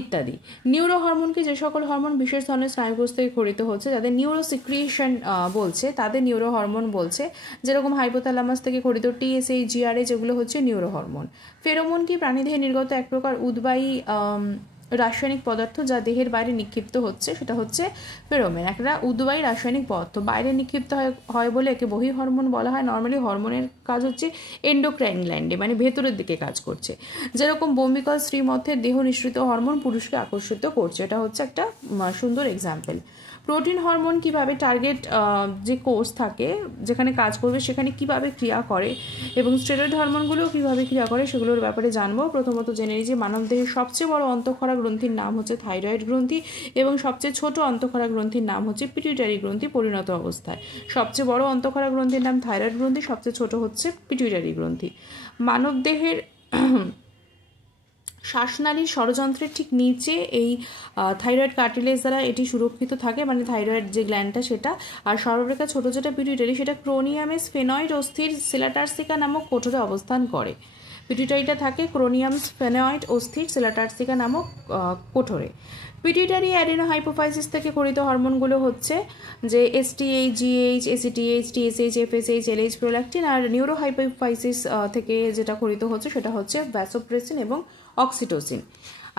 ইত্যাদি। নিউরো হরমোন কি, যে সকল হরমোন বিশেষ ধরনের স্নায়ুকোষ থেকে খরিত হচ্ছে, যাদের নিউরো সিক্রিয়েশন বলছে, তাদের নিউরো হরমোন বলছে। যেরকম হাইপোথ্যালামাস থেকে খরিত টিএসএইচ, জিআরএ, যেগুলো হচ্ছে নিউরো হরমোন। ফেরোমোন কি, প্রাণীদেহে নির্গত এক প্রকার উদ্বায়ী রাসায়নিক পদার্থ যা দেহের বাইরে নিক্ষিপ্ত হচ্ছে, সেটা হচ্ছে ফেরোমোন। একটা উদ্বায়ী রাসায়নিক পদার্থ বাইরে নিক্ষিপ্ত হয় বলে একে বহি হরমোন বলা হয়। নর্মালি হরমোনের কাজ হচ্ছে এন্ডোক্রাইন গ্ল্যান্ডে, মানে ভেতরের দিকে কাজ করছে। যেরকম বমিকল স্ত্রীমধ্যে দেহ নিঃসৃত হরমোন পুরুষকে আকর্ষিত করছে, এটা হচ্ছে একটা সুন্দর এক্সাম্পল। প্রোটিন হরমোন কিভাবে টার্গেট যে কোষ থাকে যেখানে কাজ করবে সেখানে কিভাবে ক্রিয়া করে, এবং স্টেরয়েড হরমোনগুলো কিভাবে ক্রিয়া করে সেগুলোর ব্যাপারে জানবো। প্রথমত জেনে নিই যে মানবদেহের সবচেয়ে বড় অন্তঃক্ষরা গ্রন্থির নাম হচ্ছে থাইরয়েড গ্রন্থি এবং সবচেয়ে ছোট অন্তঃক্ষরা গ্রন্থির নাম হচ্ছে পিটুইটারি গ্রন্থি পরিণত অবস্থায়। সবচেয়ে বড় অন্তঃক্ষরা গ্রন্থির নাম থাইরয়েড গ্রন্থি, সবচেয়ে ছোট হচ্ছে পিটুইটারি গ্রন্থি। মানবদেহের শ্বাসনালীর ষড়যন্ত্রের ঠিক নিচে এই থাইরয়েড কার্টিলেজ দ্বারা এটি সুরক্ষিত থাকে, মানে থাইরয়েড যে গ্ল্যান্ডটা সেটা। আর সর্বাপেক্ষা ছোট যেটা পিটুইটারি, সেটা ক্রোনিয়ামে স্ফেনয়েড অস্থির সেলাটার্সিকা নামক কোঠরে অবস্থান করে। পিটুইটারিটা থাকে ক্রোনিয়াম স্ফেনয়েড অস্থির সেলাটার্সিকা নামক কোঠরে। পিটুইটারি অ্যাডেনোহাইপোফাইসিস থেকে খরিত হরমোনগুলো হচ্ছে যে STH, GH, ACTH, TSH, FSH, LH, prolactin. আর নিউরোহাইপোফাইসিস থেকে যেটা খরিত হচ্ছে সেটা হচ্ছে ভ্যাসোপ্রেসিন এবং অক্সিটোসিন।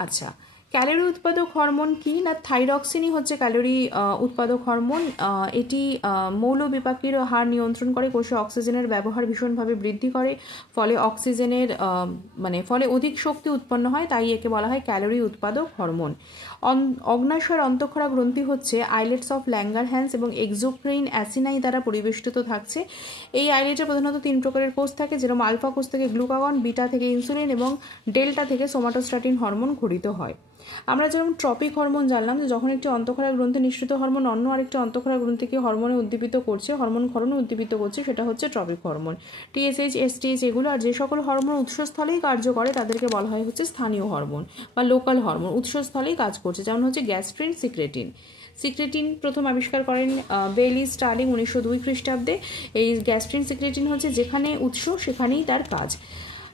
আচ্ছা, ক্যালোরি উৎপাদক হরমোন কি না, থাইরক্সিনই হচ্ছে ক্যালোরি উৎপাদক হরমোন। এটি মৌল বিপাকীর হার নিয়ন্ত্রণ করে, কোষে অক্সিজেনের ব্যবহার ভীষণভাবে বৃদ্ধি করে, ফলে অক্সিজেনের ফলে অধিক শক্তি উৎপন্ন হয়, তাই একে বলা হয় ক্যালোরি উৎপাদক হরমোন। অগ্নাশয়ের অন্তঃক্ষরা গ্রন্থি হচ্ছে আইলেটস অফ ল্যাঙ্গারহ্যান্স এবং এক্সোক্রাইন অ্যাসিনাই দ্বারা পরিবেষ্টিত থাকছে। এই আইলেটে প্রধানত 3 প্রকারের কোষ থাকে, যেরকম আলফা কোষ থেকে গ্লুকাগন, বিটা থেকে ইনসুলিন এবং ডেল্টা থেকে সোমাটোস্ট্যাটিন হরমোন খরিত হয়। আমরা যেরকম ট্রপিক হরমোন জানলাম, যে যখন একটি অন্তঃক্ষরা গ্রন্থি নিঃসৃত হরমোন অন্য আরেকটি অন্তঃক্ষরা গ্রন্থিকে হরমোনে উদ্দীপিত করছে, হরমোন ক্ষরণে উদ্দীপিত করছে, সেটা হচ্ছে ট্রপিক হরমোন। টিএসএইচ, এসটিএইচ এগুলো। আর যে সকল হরমোন উৎসস্থলেই কার্য করে তাদেরকে বলা হয় হচ্ছে স্থানীয় হরমোন বা লোকাল হরমোন, উৎসস্থলেই কাজ করছে, যেমন হচ্ছে গ্যাস্ট্রিন, সিক্রেটিন। সিক্রেটিন প্রথম আবিষ্কার করেন বেইলি স্টার্লিং 1902 খ্রিস্টাব্দে। এই গ্যাস্ট্রিন সিক্রেটিন হচ্ছে যেখানে উৎস সেখানেই তার কাজ।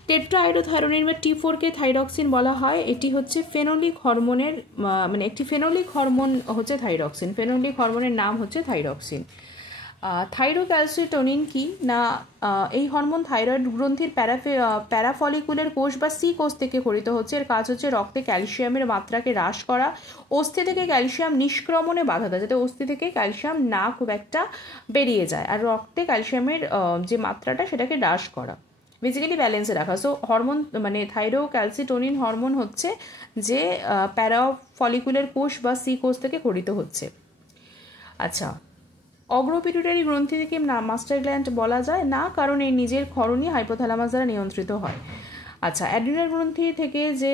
টেট্রাআইডোথাইরোনিন বা T4কে থাইরক্সিন বলা হয়। এটি হচ্ছে ফেনোলিক হরমোনের একটি ফেনোলিক হরমোন হচ্ছে থাইরক্সিন। ফেনোলিক হরমোনের নাম হচ্ছে থাইরক্সিন। থাইরোক্যালসিটোনিন কি না, এই হরমোন থাইরয়েড গ্রন্থির প্যারাফলিকুলার কোষ বা সি কোষ থেকে খরিত হচ্ছে। এর কাজ হচ্ছে রক্তে ক্যালসিয়ামের মাত্রাকে হ্রাস করা, অস্থি থেকে ক্যালসিয়াম নিষ্ক্রমণে বাধা দেয়, যাতে অস্থি থেকে ক্যালসিয়াম না খুব একটা বেরিয়ে যায়, আর রক্তে ক্যালসিয়ামের যে মাত্রাটা সেটাকে হ্রাস করা, বেসিক্যালি ব্যালেন্সে রাখা। সো হরমোন থাইরোক্যালসিটোনিন হরমোন হচ্ছে যে প্যারাফলিকুলার কোষ বা সি কোষ থেকে খরিত হচ্ছে। আচ্ছা, অগ্রপিটুইটারি গ্রন্থি থেকে মাস্টার গ্ল্যান্ড বলা যায় না, কারণ এই নিজের ক্ষরণই হাইপোথ্যালামাস দ্বারা নিয়ন্ত্রিত হয়। আচ্ছা, অ্যাড্রিনাল গ্রন্থি থেকে যে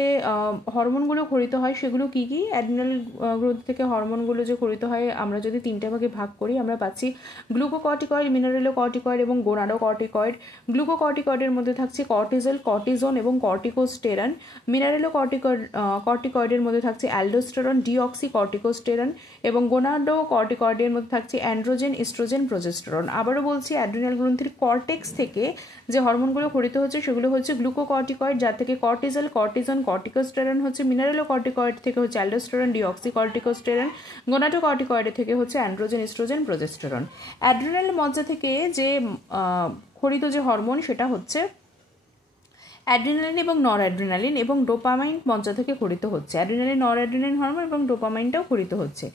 হরমোনগুলো ক্ষরিত হয় সেগুলো কি কি? অ্যাড্রিনাল গ্রন্থি থেকে হরমোনগুলো যে ক্ষরিত হয় আমরা যদি 3টে ভাগে ভাগ করি আমরা পাচ্ছি গ্লুকোকর্টিকয়েড, মিনারেলোকর্টিকয়েড এবং গোনাডোকর্টিকয়েড। গ্লুকোকর্টিকয়েডের মধ্যে থাকছে কর্টিজল, কর্টিজোন এবং কর্টিকোস্টেরন। কর্টিকয়েডের মধ্যে থাকছে অ্যালডোস্টেরন, ডিঅক্সিকর্টিকোস্টেরন এবং গোনাডোকর্টিকয়েডের মধ্যে থাকছে অ্যান্ড্রোজেন, ইস্ট্রোজেন, প্রোজেস্টেরন। আবারও বলছি, অ্যাড্রিনাল গ্রন্থির কর্টেক্স থেকে যে হরমোনগুলো ক্ষরিত হচ্ছে সেগুলো হচ্ছে গ্লুকোকর্টিকয়েড, যার থেকে কর্টিজল, কর্টিজন, কর্টিকোস্টেরন হচ্ছে, মিনারেলোকর্টিকয়েড থেকে হচ্ছে অ্যালডোস্টেরন, ডিঅক্সিকর্টিকোস্টেরন, গোনাডোকর্টিকয়েড থেকে হচ্ছে অ্যান্ড্রোজেন, ইস্ট্রোজেন, প্রোজেস্টেরন। অ্যাড্রিনাল মজ্জা থেকে যে ক্ষরিত যে হরমোন সেটা হচ্ছে অ্যাড্রিনালিন এবং নর অ্যাড্রিনালিন এবং ডোপামাইন মজ্জা থেকে ক্ষরিত হচ্ছে। অ্যাড্রিনালিন, নর অ্যাড্রিনালিন হরমোন এবং ডোপামাইনটাও ক্ষরিত হচ্ছে।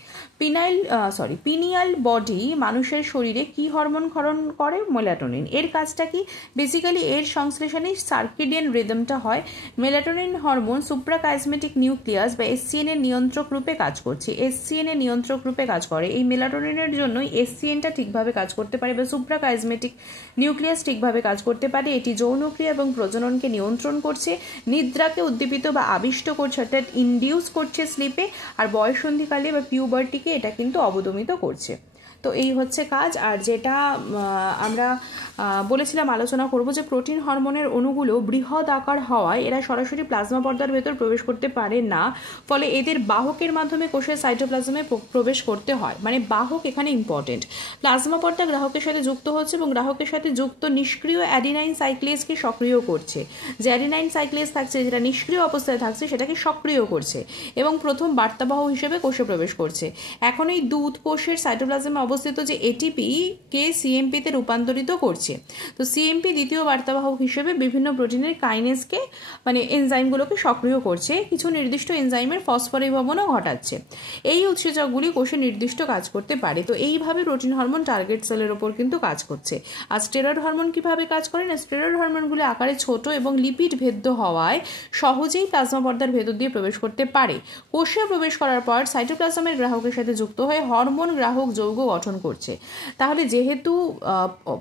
পিনিয়াল বডি মানুষের শরীরে কি হরমোন ক্ষরণ করে? মেলাটোনিন। এর কাজটা কি? বেসিক্যালি এর সংশ্লেষণেই সার্কেডিয়ান রিদমটা হয়। মেলাটোনিন হরমোন সুপ্রাকাইজমেটিক নিউক্লিয়াস বা এসসিএন এর নিয়ন্ত্রক রূপে কাজ করছে। এসসিএন এর নিয়ন্ত্রক রূপে কাজ করে। এই মেলাটোনিনের জন্যই এসসিএনটা ঠিকভাবে কাজ করতে পারে বা সুপ্রাকাইজমেটিক নিউক্লিয়াস ঠিকভাবে কাজ করতে পারে। এটি যৌনক্রিয়া এবং প্রজননকে নিয়ন্ত্রণ করছে, নিদ্রাকে উদ্দীপিত বা আবিষ্ট করছে অর্থাৎ ইনডিউস করছে স্লিপে, আর বয়ঃসন্ধিকালে বা পিউবার্টিকে এটা কিন্তু অবদমিত করছে। তো এই হচ্ছে কাজ। আর যেটা আমরা বলেছিলাম আলোচনা করব যে প্রোটিন হরমোনের অণুগুলো বৃহৎ আকার হওয়ায় এরা সরাসরি প্লাজমা পর্দার ভেতর প্রবেশ করতে পারে না, ফলে এদের বাহকের মাধ্যমে কোষের সাইটোপ্লাজমে প্রবেশ করতে হয়। মানে বাহক এখানে ইম্পর্টেন্ট। প্লাজমা পর্দা গ্রাহকের সাথে যুক্ত হচ্ছে এবং গ্রাহকের সাথে যুক্ত নিষ্ক্রিয় অ্যাডিনাইন সাইক্লেজকে সক্রিয় করছে। যে অ্যাডিনাইন সাইক্লেজ থাকছে, যেটা নিষ্ক্রিয় অবস্থায় থাকছে, সেটাকে সক্রিয় করছে এবং প্রথম বার্তাবাহ হিসেবে কোষে প্রবেশ করছে। এখন এই দুধ কোষের সাইটোপ্লাজমে অবস্থিত যে এটিপি কে সিএমপিতে রূপান্তরিত করছে। তো সিএমপি দ্বিতীয় বার্তাবাহক হিসেবে বিভিন্ন প্রোটিনের কাইনেজকে মানে এনজাইমগুলোকে সক্রিয় করছে, কিছু নির্দিষ্ট এনজাইমের ফসফরিভবনও ঘটাচ্ছে। এই উৎসেচকগুলি কোষে নির্দিষ্ট কাজ করতে পারে। তো এইভাবে প্রোটিন হরমোন টার্গেট সেলের ওপর কিন্তু কাজ করছে। আর স্টেরয়েড হরমোন কিভাবে কাজ করে না, স্টেরয়েড হরমোনগুলি আকারে ছোট এবং লিপিড ভেদ্য হওয়ায় সহজেই প্লাজমা পর্দার ভেতর দিয়ে প্রবেশ করতে পারে। কোষে প্রবেশ করার পর সাইটোপ্লাজমের গ্রাহকের সাথে যুক্ত হয়ে হরমোন গ্রাহক যৌগ গঠন করছে। তাহলে যেহেতু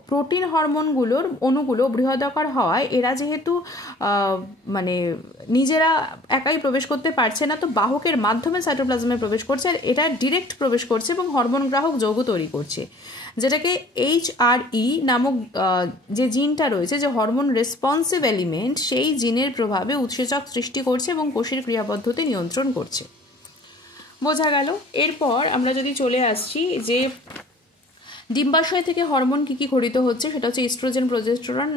প্রোটিন হরমোনগুলোর অণুগুলো বৃহদাকার হওয়ায় এরা যেহেতু মানে নিজেরা একাই প্রবেশ করতে পারছে না, তো বাহকের মাধ্যমে সাইটোপ্লাজমে প্রবেশ করছে, আর এটা ডিরেক্ট প্রবেশ করছে এবং হরমোন গ্রাহক যৌগ তৈরি করছে, যেটাকে HRE নামক যে জিনটা রয়েছে, যে হরমোন রেসপন্সিভ এলিমেন্ট, সেই জিনের প্রভাবে উৎসেচক সৃষ্টি করছে এবং কোষের ক্রিয়া পদ্ধতি নিয়ন্ত্রণ করছে। বোঝা গেল। এরপর আমরা যদি চলে আসছি যে ডিম্বাশয় থেকে হরমোন কী কী ক্ষরিত হচ্ছে, সেটা হচ্ছে estrogen, progesterone,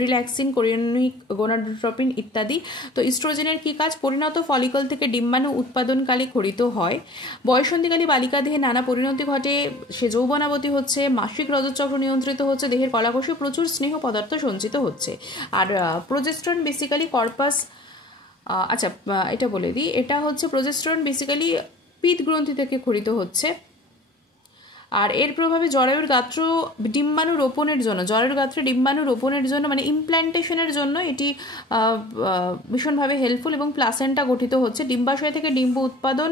relaxin, chorionic, gonadotropin ইত্যাদি। তো ইস্ট্রোজেনের কী কাজ? পরিণত ফলিকল থেকে ডিম্বাণু উৎপাদনকালে ক্ষরিত হয়। বয়ঃসন্ধিকালী বালিকা দেহে নানা পরিণতি ঘটে, সে যৌবনাবতী হচ্ছে, মাসিক রজতচক্র নিয়ন্ত্রিত হচ্ছে, দেহের কলাকোষে প্রচুর স্নেহ পদার্থ সঞ্চিত হচ্ছে। আর প্রোজেস্টেরন বেসিক্যালি কর্পাস, আচ্ছা এটা বলে দিই, এটা হচ্ছে প্রোজেস্টেরন বেসিক্যালি পিত্ত গ্রন্থি থেকে ক্ষরিত হচ্ছে। আর এর প্রভাবে জরায়ুর গাত্র ডিম্বাণু রোপণের জন্য, জরায়ুর গাত্রে ডিম্বাণু রোপণের জন্য মানে ইমপ্ল্যান্টেশনের জন্য এটি ভীষণভাবে হেল্পফুল এবং প্লাসেন্টা গঠিত হচ্ছে। ডিম্বাশয় থেকে ডিম্ব উৎপাদন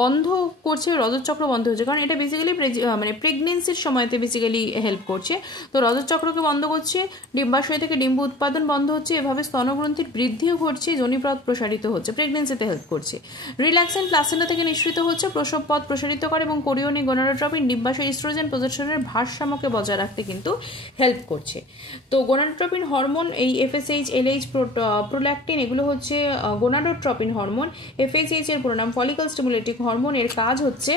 বন্ধ করছে, রজতচক্র বন্ধ হচ্ছে, কারণ এটা বেসিক্যালি মানে প্রেগনেন্সির সময়তে বেসিক্যালি হেল্প করছে। তো রজতচক্রকে বন্ধ করছে, ডিম্বাশয় থেকে ডিম্ব উৎপাদন বন্ধ হচ্ছে, এভাবে স্তনগ্রন্থির বৃদ্ধিও ঘটছে, যোনিপথ প্রসারিত হচ্ছে, প্রেগনেন্সিতে হেল্প করছে। রিল্যাক্সেন্ট প্লাসেন্টা থেকে নিঃসৃত হচ্ছে, প্রসব পথ প্রসারিত করে এবং কোরিওনিক, গোনাডোট্রপিন ডিম্বাশয় ইস্ট্রোজেন, প্রোজেস্টেরনের ভারসাম্যকে বজায় রাখতে কিন্তু হেল্প করছে। তো গোনাডোট্রপিন হরমোন, এই FSH, LH, প্রোল্যাকটিন, এগুলো হচ্ছে গোনাডোট্রপিন হরমোন। FSH এর পুরো নাম ফলিকল স্টিমুলেটিং হরমোন। এর কাজ হচ্ছে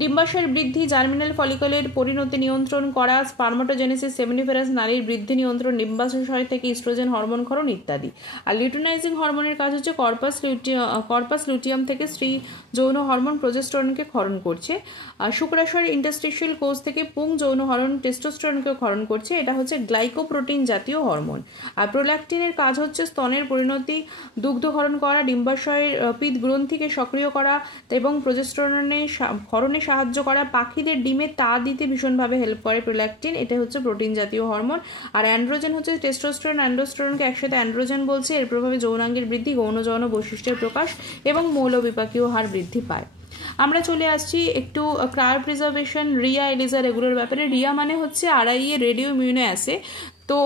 ডিম্বাশয়ের বৃদ্ধি, জার্মিনাল ফলিকলের পরিণতি নিয়ন্ত্রণ করা, স্পার্মাটোজেনেসিস, সেমিনিফেরাস নারীর বৃদ্ধি নিয়ন্ত্রণ, ডিম্বাশয় থেকে ইস্ট্রোজেন হরমোন ক্ষরণ ইত্যাদি। আর লিউটিনাইজিং হরমোনের কাজ হচ্ছে কর্পাস লুটিয়াম থেকে স্ত্রী যৌন হরমোন প্রোজেস্টেরনকে ক্ষরণ করছে। আর শুক্রাশয়ের ইন্টারস্টিশিয়াল কোষ থেকে পুং যৌন হরমোন টেস্টোস্টেরনকে ক্ষরণ করছে। এটা হচ্ছে গ্লাইকোপ্রোটিন জাতীয় হরমোন। আর প্রোল্যাকটিনের কাজ হচ্ছে স্তনের পরিণতি, দুগ্ধক্ষরণ করা, ডিম্বাশয়ের পিত্ত গ্রন্থিকে সক্রিয় করা এবং প্রোজেস্টেরনের ক্ষরণে সাহায্য করা। পাখিদের ডিমে তা দিতে ভীষণভাবে হেল্প করে প্রোল্যাকটিন, এটা হচ্ছে প্রোটিন জাতীয় হরমোন। আর অ্যান্ড্রোজেন হচ্ছে টেস্টোস্টেরন, অ্যান্ডোস্টেরনকে একসাথে অ্যান্ড্রোজেন বলছে। এর প্রভাবে যৌনাঙ্গের বৃদ্ধি, গৌণ যৌন বৈশিষ্ট্যের প্রকাশ এবং মৌলবিপাকীয় হার বৃদ্ধি পায়। আমরা চলে আসছি একটু ক্রায়োপ্রিজার্ভেশন, রিয়া, এলিজা এগুলোর ব্যাপারে। রিয়া মানে হচ্ছে RIA, রেডিও ইমিউনো অ্যাসে। তো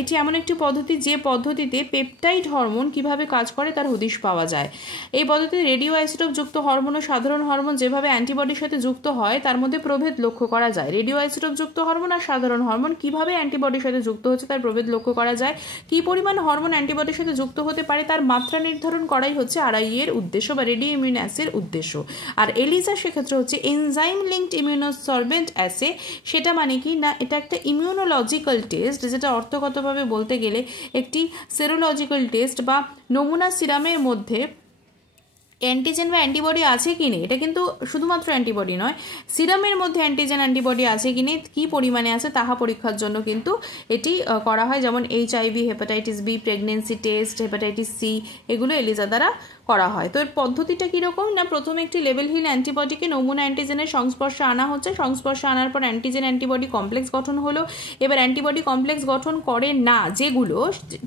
এটি এমন একটি পদ্ধতি যে পদ্ধতিতে পেপটাইড হরমোন কিভাবে কাজ করে তার হদিশ পাওয়া যায়। এই পদ্ধতিতে রেডিও আইসোটোপ যুক্ত হরমোন ও সাধারণ হরমোন যেভাবে অ্যান্টিবডির সাথে যুক্ত হয় তার মধ্যে প্রভেদ লক্ষ্য করা যায়। রেডিও আইসোটোপ যুক্ত হরমোন আর সাধারণ হরমোন কিভাবে অ্যান্টিবডির সাথে যুক্ত হচ্ছে তার প্রভেদ লক্ষ্য করা যায়। কী পরিমাণ হরমোন অ্যান্টিবডির সাথে যুক্ত হতে পারে তার মাত্রা নির্ধারণ করাই হচ্ছে আরআই এর উদ্দেশ্য বা রেডিও ইমিউন অ্যাসের উদ্দেশ্য। আর এলিজা সেক্ষেত্রে হচ্ছে এনজাইম লিঙ্কড ইমিউনোসরবেন্ট অ্যাসে। সেটা মানে কি না, এটা একটা ইমিউনোলজিক্যাল টেস্ট, যেটা অর্থগতভাবে বলতে গেলে একটি সেরোলজিক্যাল টেস্ট বা নমুনা সিরামের মধ্যে অ্যান্টিজেন বা অ্যান্টিবডি আছে কি নেই, এটা কিন্তু শুধুমাত্র অ্যান্টিবডি নয়, সিরামের মধ্যে অ্যান্টিজেন অ্যান্টিবডি আছে কি নেই, কী পরিমাণে আছে তাহা পরীক্ষার জন্য কিন্তু এটি করা হয়। যেমন HIV, hepatitis B, pregnancy test, hepatitis C, এগুলো এলিজা দ্বারা করা হয়। তো এর পদ্ধতিটা কীরকম না, প্রথমে একটি লেভেলহীন অ্যান্টিবডিকে নমুনা অ্যান্টিজেনের সংস্পর্শে আনা হচ্ছে, সংস্পর্শে আনার পর অ্যান্টিজেন অ্যান্টিবডি কমপ্লেক্স গঠন হলো। এবার অ্যান্টিবডি কমপ্লেক্স গঠন করে না যেগুলো,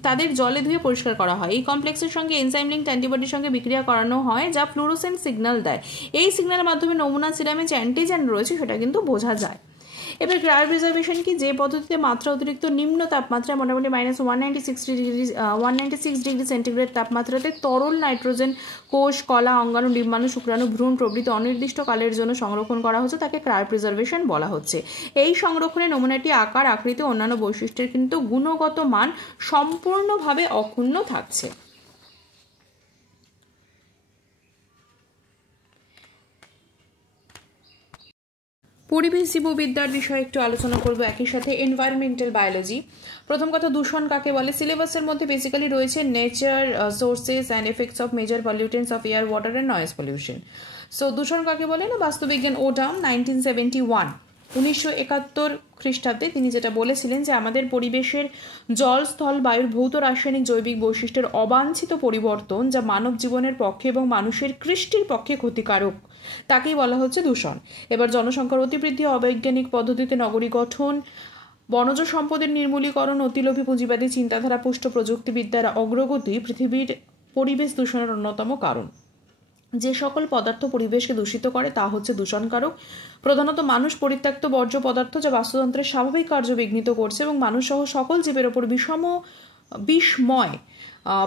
তাদের জলে ধুয়ে পরিষ্কার করা হয়। এই কমপ্লেক্সের সঙ্গে এনজাইম লিঙ্কড অ্যান্টিবডির সঙ্গে বিক্রিয়া করানো হয় যা ফ্লুরোসেন্ট সিগন্যাল দেয়। এই সিগন্যালের মাধ্যমে নমুনা সিরামে যে অ্যান্টিজেন রয়েছে সেটা কিন্তু বোঝা যায়। এবার ক্রায়োপ্রিজার্ভেশন কি, যে পদ্ধতিতে মাত্রা অতিরিক্ত নিম্ন তাপমাত্রায় মোটামুটি -196 ডিগ্রি সেন্টিগ্রেড তাপমাত্রাতে তরল নাইট্রোজেন কোষ, কলা, অঙ্গাণু, ডিম্বাণু, শুক্রাণু, ভ্রূণ প্রভৃতি অনির্দিষ্ট কালের জন্য সংরক্ষণ করা হচ্ছে, তাকে ক্রায়োপ্রিজার্ভেশন বলা হচ্ছে। এই সংরক্ষণে নমুনাটি আকার, আকৃতি, অন্যান্য বৈশিষ্ট্যের কিন্তু গুণগত মান সম্পূর্ণভাবে অক্ষুণ্ণ থাকছে। পরিবেশ জীববিদ্যার বিষয়ে একটু আলোচনা করব, একই সাথে এনভায়রনমেন্টাল বায়োলজি। প্রথম কথা, দূষণ কাকে বলে? সিলেবাসের মধ্যে বেসিক্যালি রয়েছে nature, sources and effects of major pollutants of air, water and noise pollution. So দূষণ কাকে বলে না, বাস্তুবিজ্ঞান ওটাম 1971 খ্রিস্টাব্দে তিনি যেটা বলেছিলেন যে আমাদের পরিবেশের জল, স্থল, বায়ুর ভৌত, রাসায়নিক, জৈবিক বৈশিষ্ট্যের অবাঞ্ছিত পরিবর্তন যা মানব জীবনের পক্ষে এবং মানুষের কৃষ্টির পক্ষে ক্ষতিকারক, তাকেই বলা হচ্ছে দূষণ। এবার জনসংখ্যার অতিবৃদ্ধি, অবৈজ্ঞানিক পদ্ধতিতে নগরী গঠন, বনজ সম্পদের নির্মূলীকরণ, অতিলোভী পুঁজিবাদী চিন্তাধারা পুষ্ট প্রযুক্তিবিদ্যার অগ্রগতি পৃথিবীর পরিবেশ দূষণের অন্যতম কারণ। যে সকল পদার্থ পরিবেশকে দূষিত করে তা হচ্ছে দূষণকারক। প্রধানত মানুষ পরিত্যক্ত বর্জ্য পদার্থ যা বাস্তুতন্ত্রের স্বাভাবিক কার্য বিঘ্নিত করছে এবং মানুষ সহ সকল জীবের ওপর বিষময়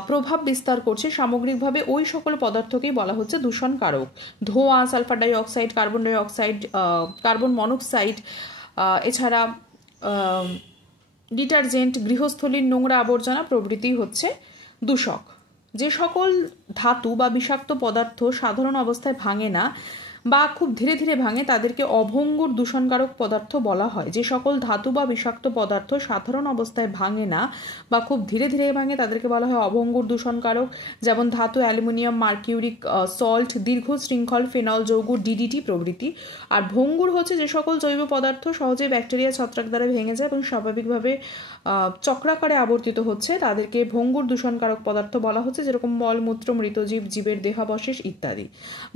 প্রভাব বিস্তার করছে, সামগ্রিকভাবে ওই সকল পদার্থকেই বলা হচ্ছে দূষণকারক। ধোঁয়া, sulphur dioxide, carbon dioxide, carbon monoxide, এছাড়া ডিটারজেন্ট, গৃহস্থলীর নোংরা আবর্জনা প্রভৃতি হচ্ছে দূষক। যে সকল ধাতু বা বিষাক্ত পদার্থ সাধারণ অবস্থায় ভাঙে না বা খুব ধীরে ধীরে ভাঙে তাদেরকে অভঙ্গুর দূষণকারক পদার্থ বলা হয়। যে সকল ধাতু বা বিষাক্ত পদার্থ সাধারণ অবস্থায় ভাঙে না বা খুব ধীরে ধীরে ভাঙে তাদেরকে বলা হয় অভঙ্গুর দূষণকারক। যেমন ধাতু, অ্যালুমিনিয়াম, মার্কিউরিক সল্ট, দীর্ঘ শৃঙ্খল ফেনল যৌগ, DDT প্রভৃতি। আর ভঙ্গুর হচ্ছে যে সকল জৈব পদার্থ সহজে ব্যাকটেরিয়া, ছত্রাক দ্বারা ভেঙে যায় এবং স্বাভাবিকভাবে চক্রাকারে আবর্তিত হচ্ছে, তাদেরকে ভঙ্গুর দূষণকারক পদার্থ বলা হচ্ছে, যেরকম মলমূত্র, মৃতজীব, জীবের দেহাবশেষ ইত্যাদি।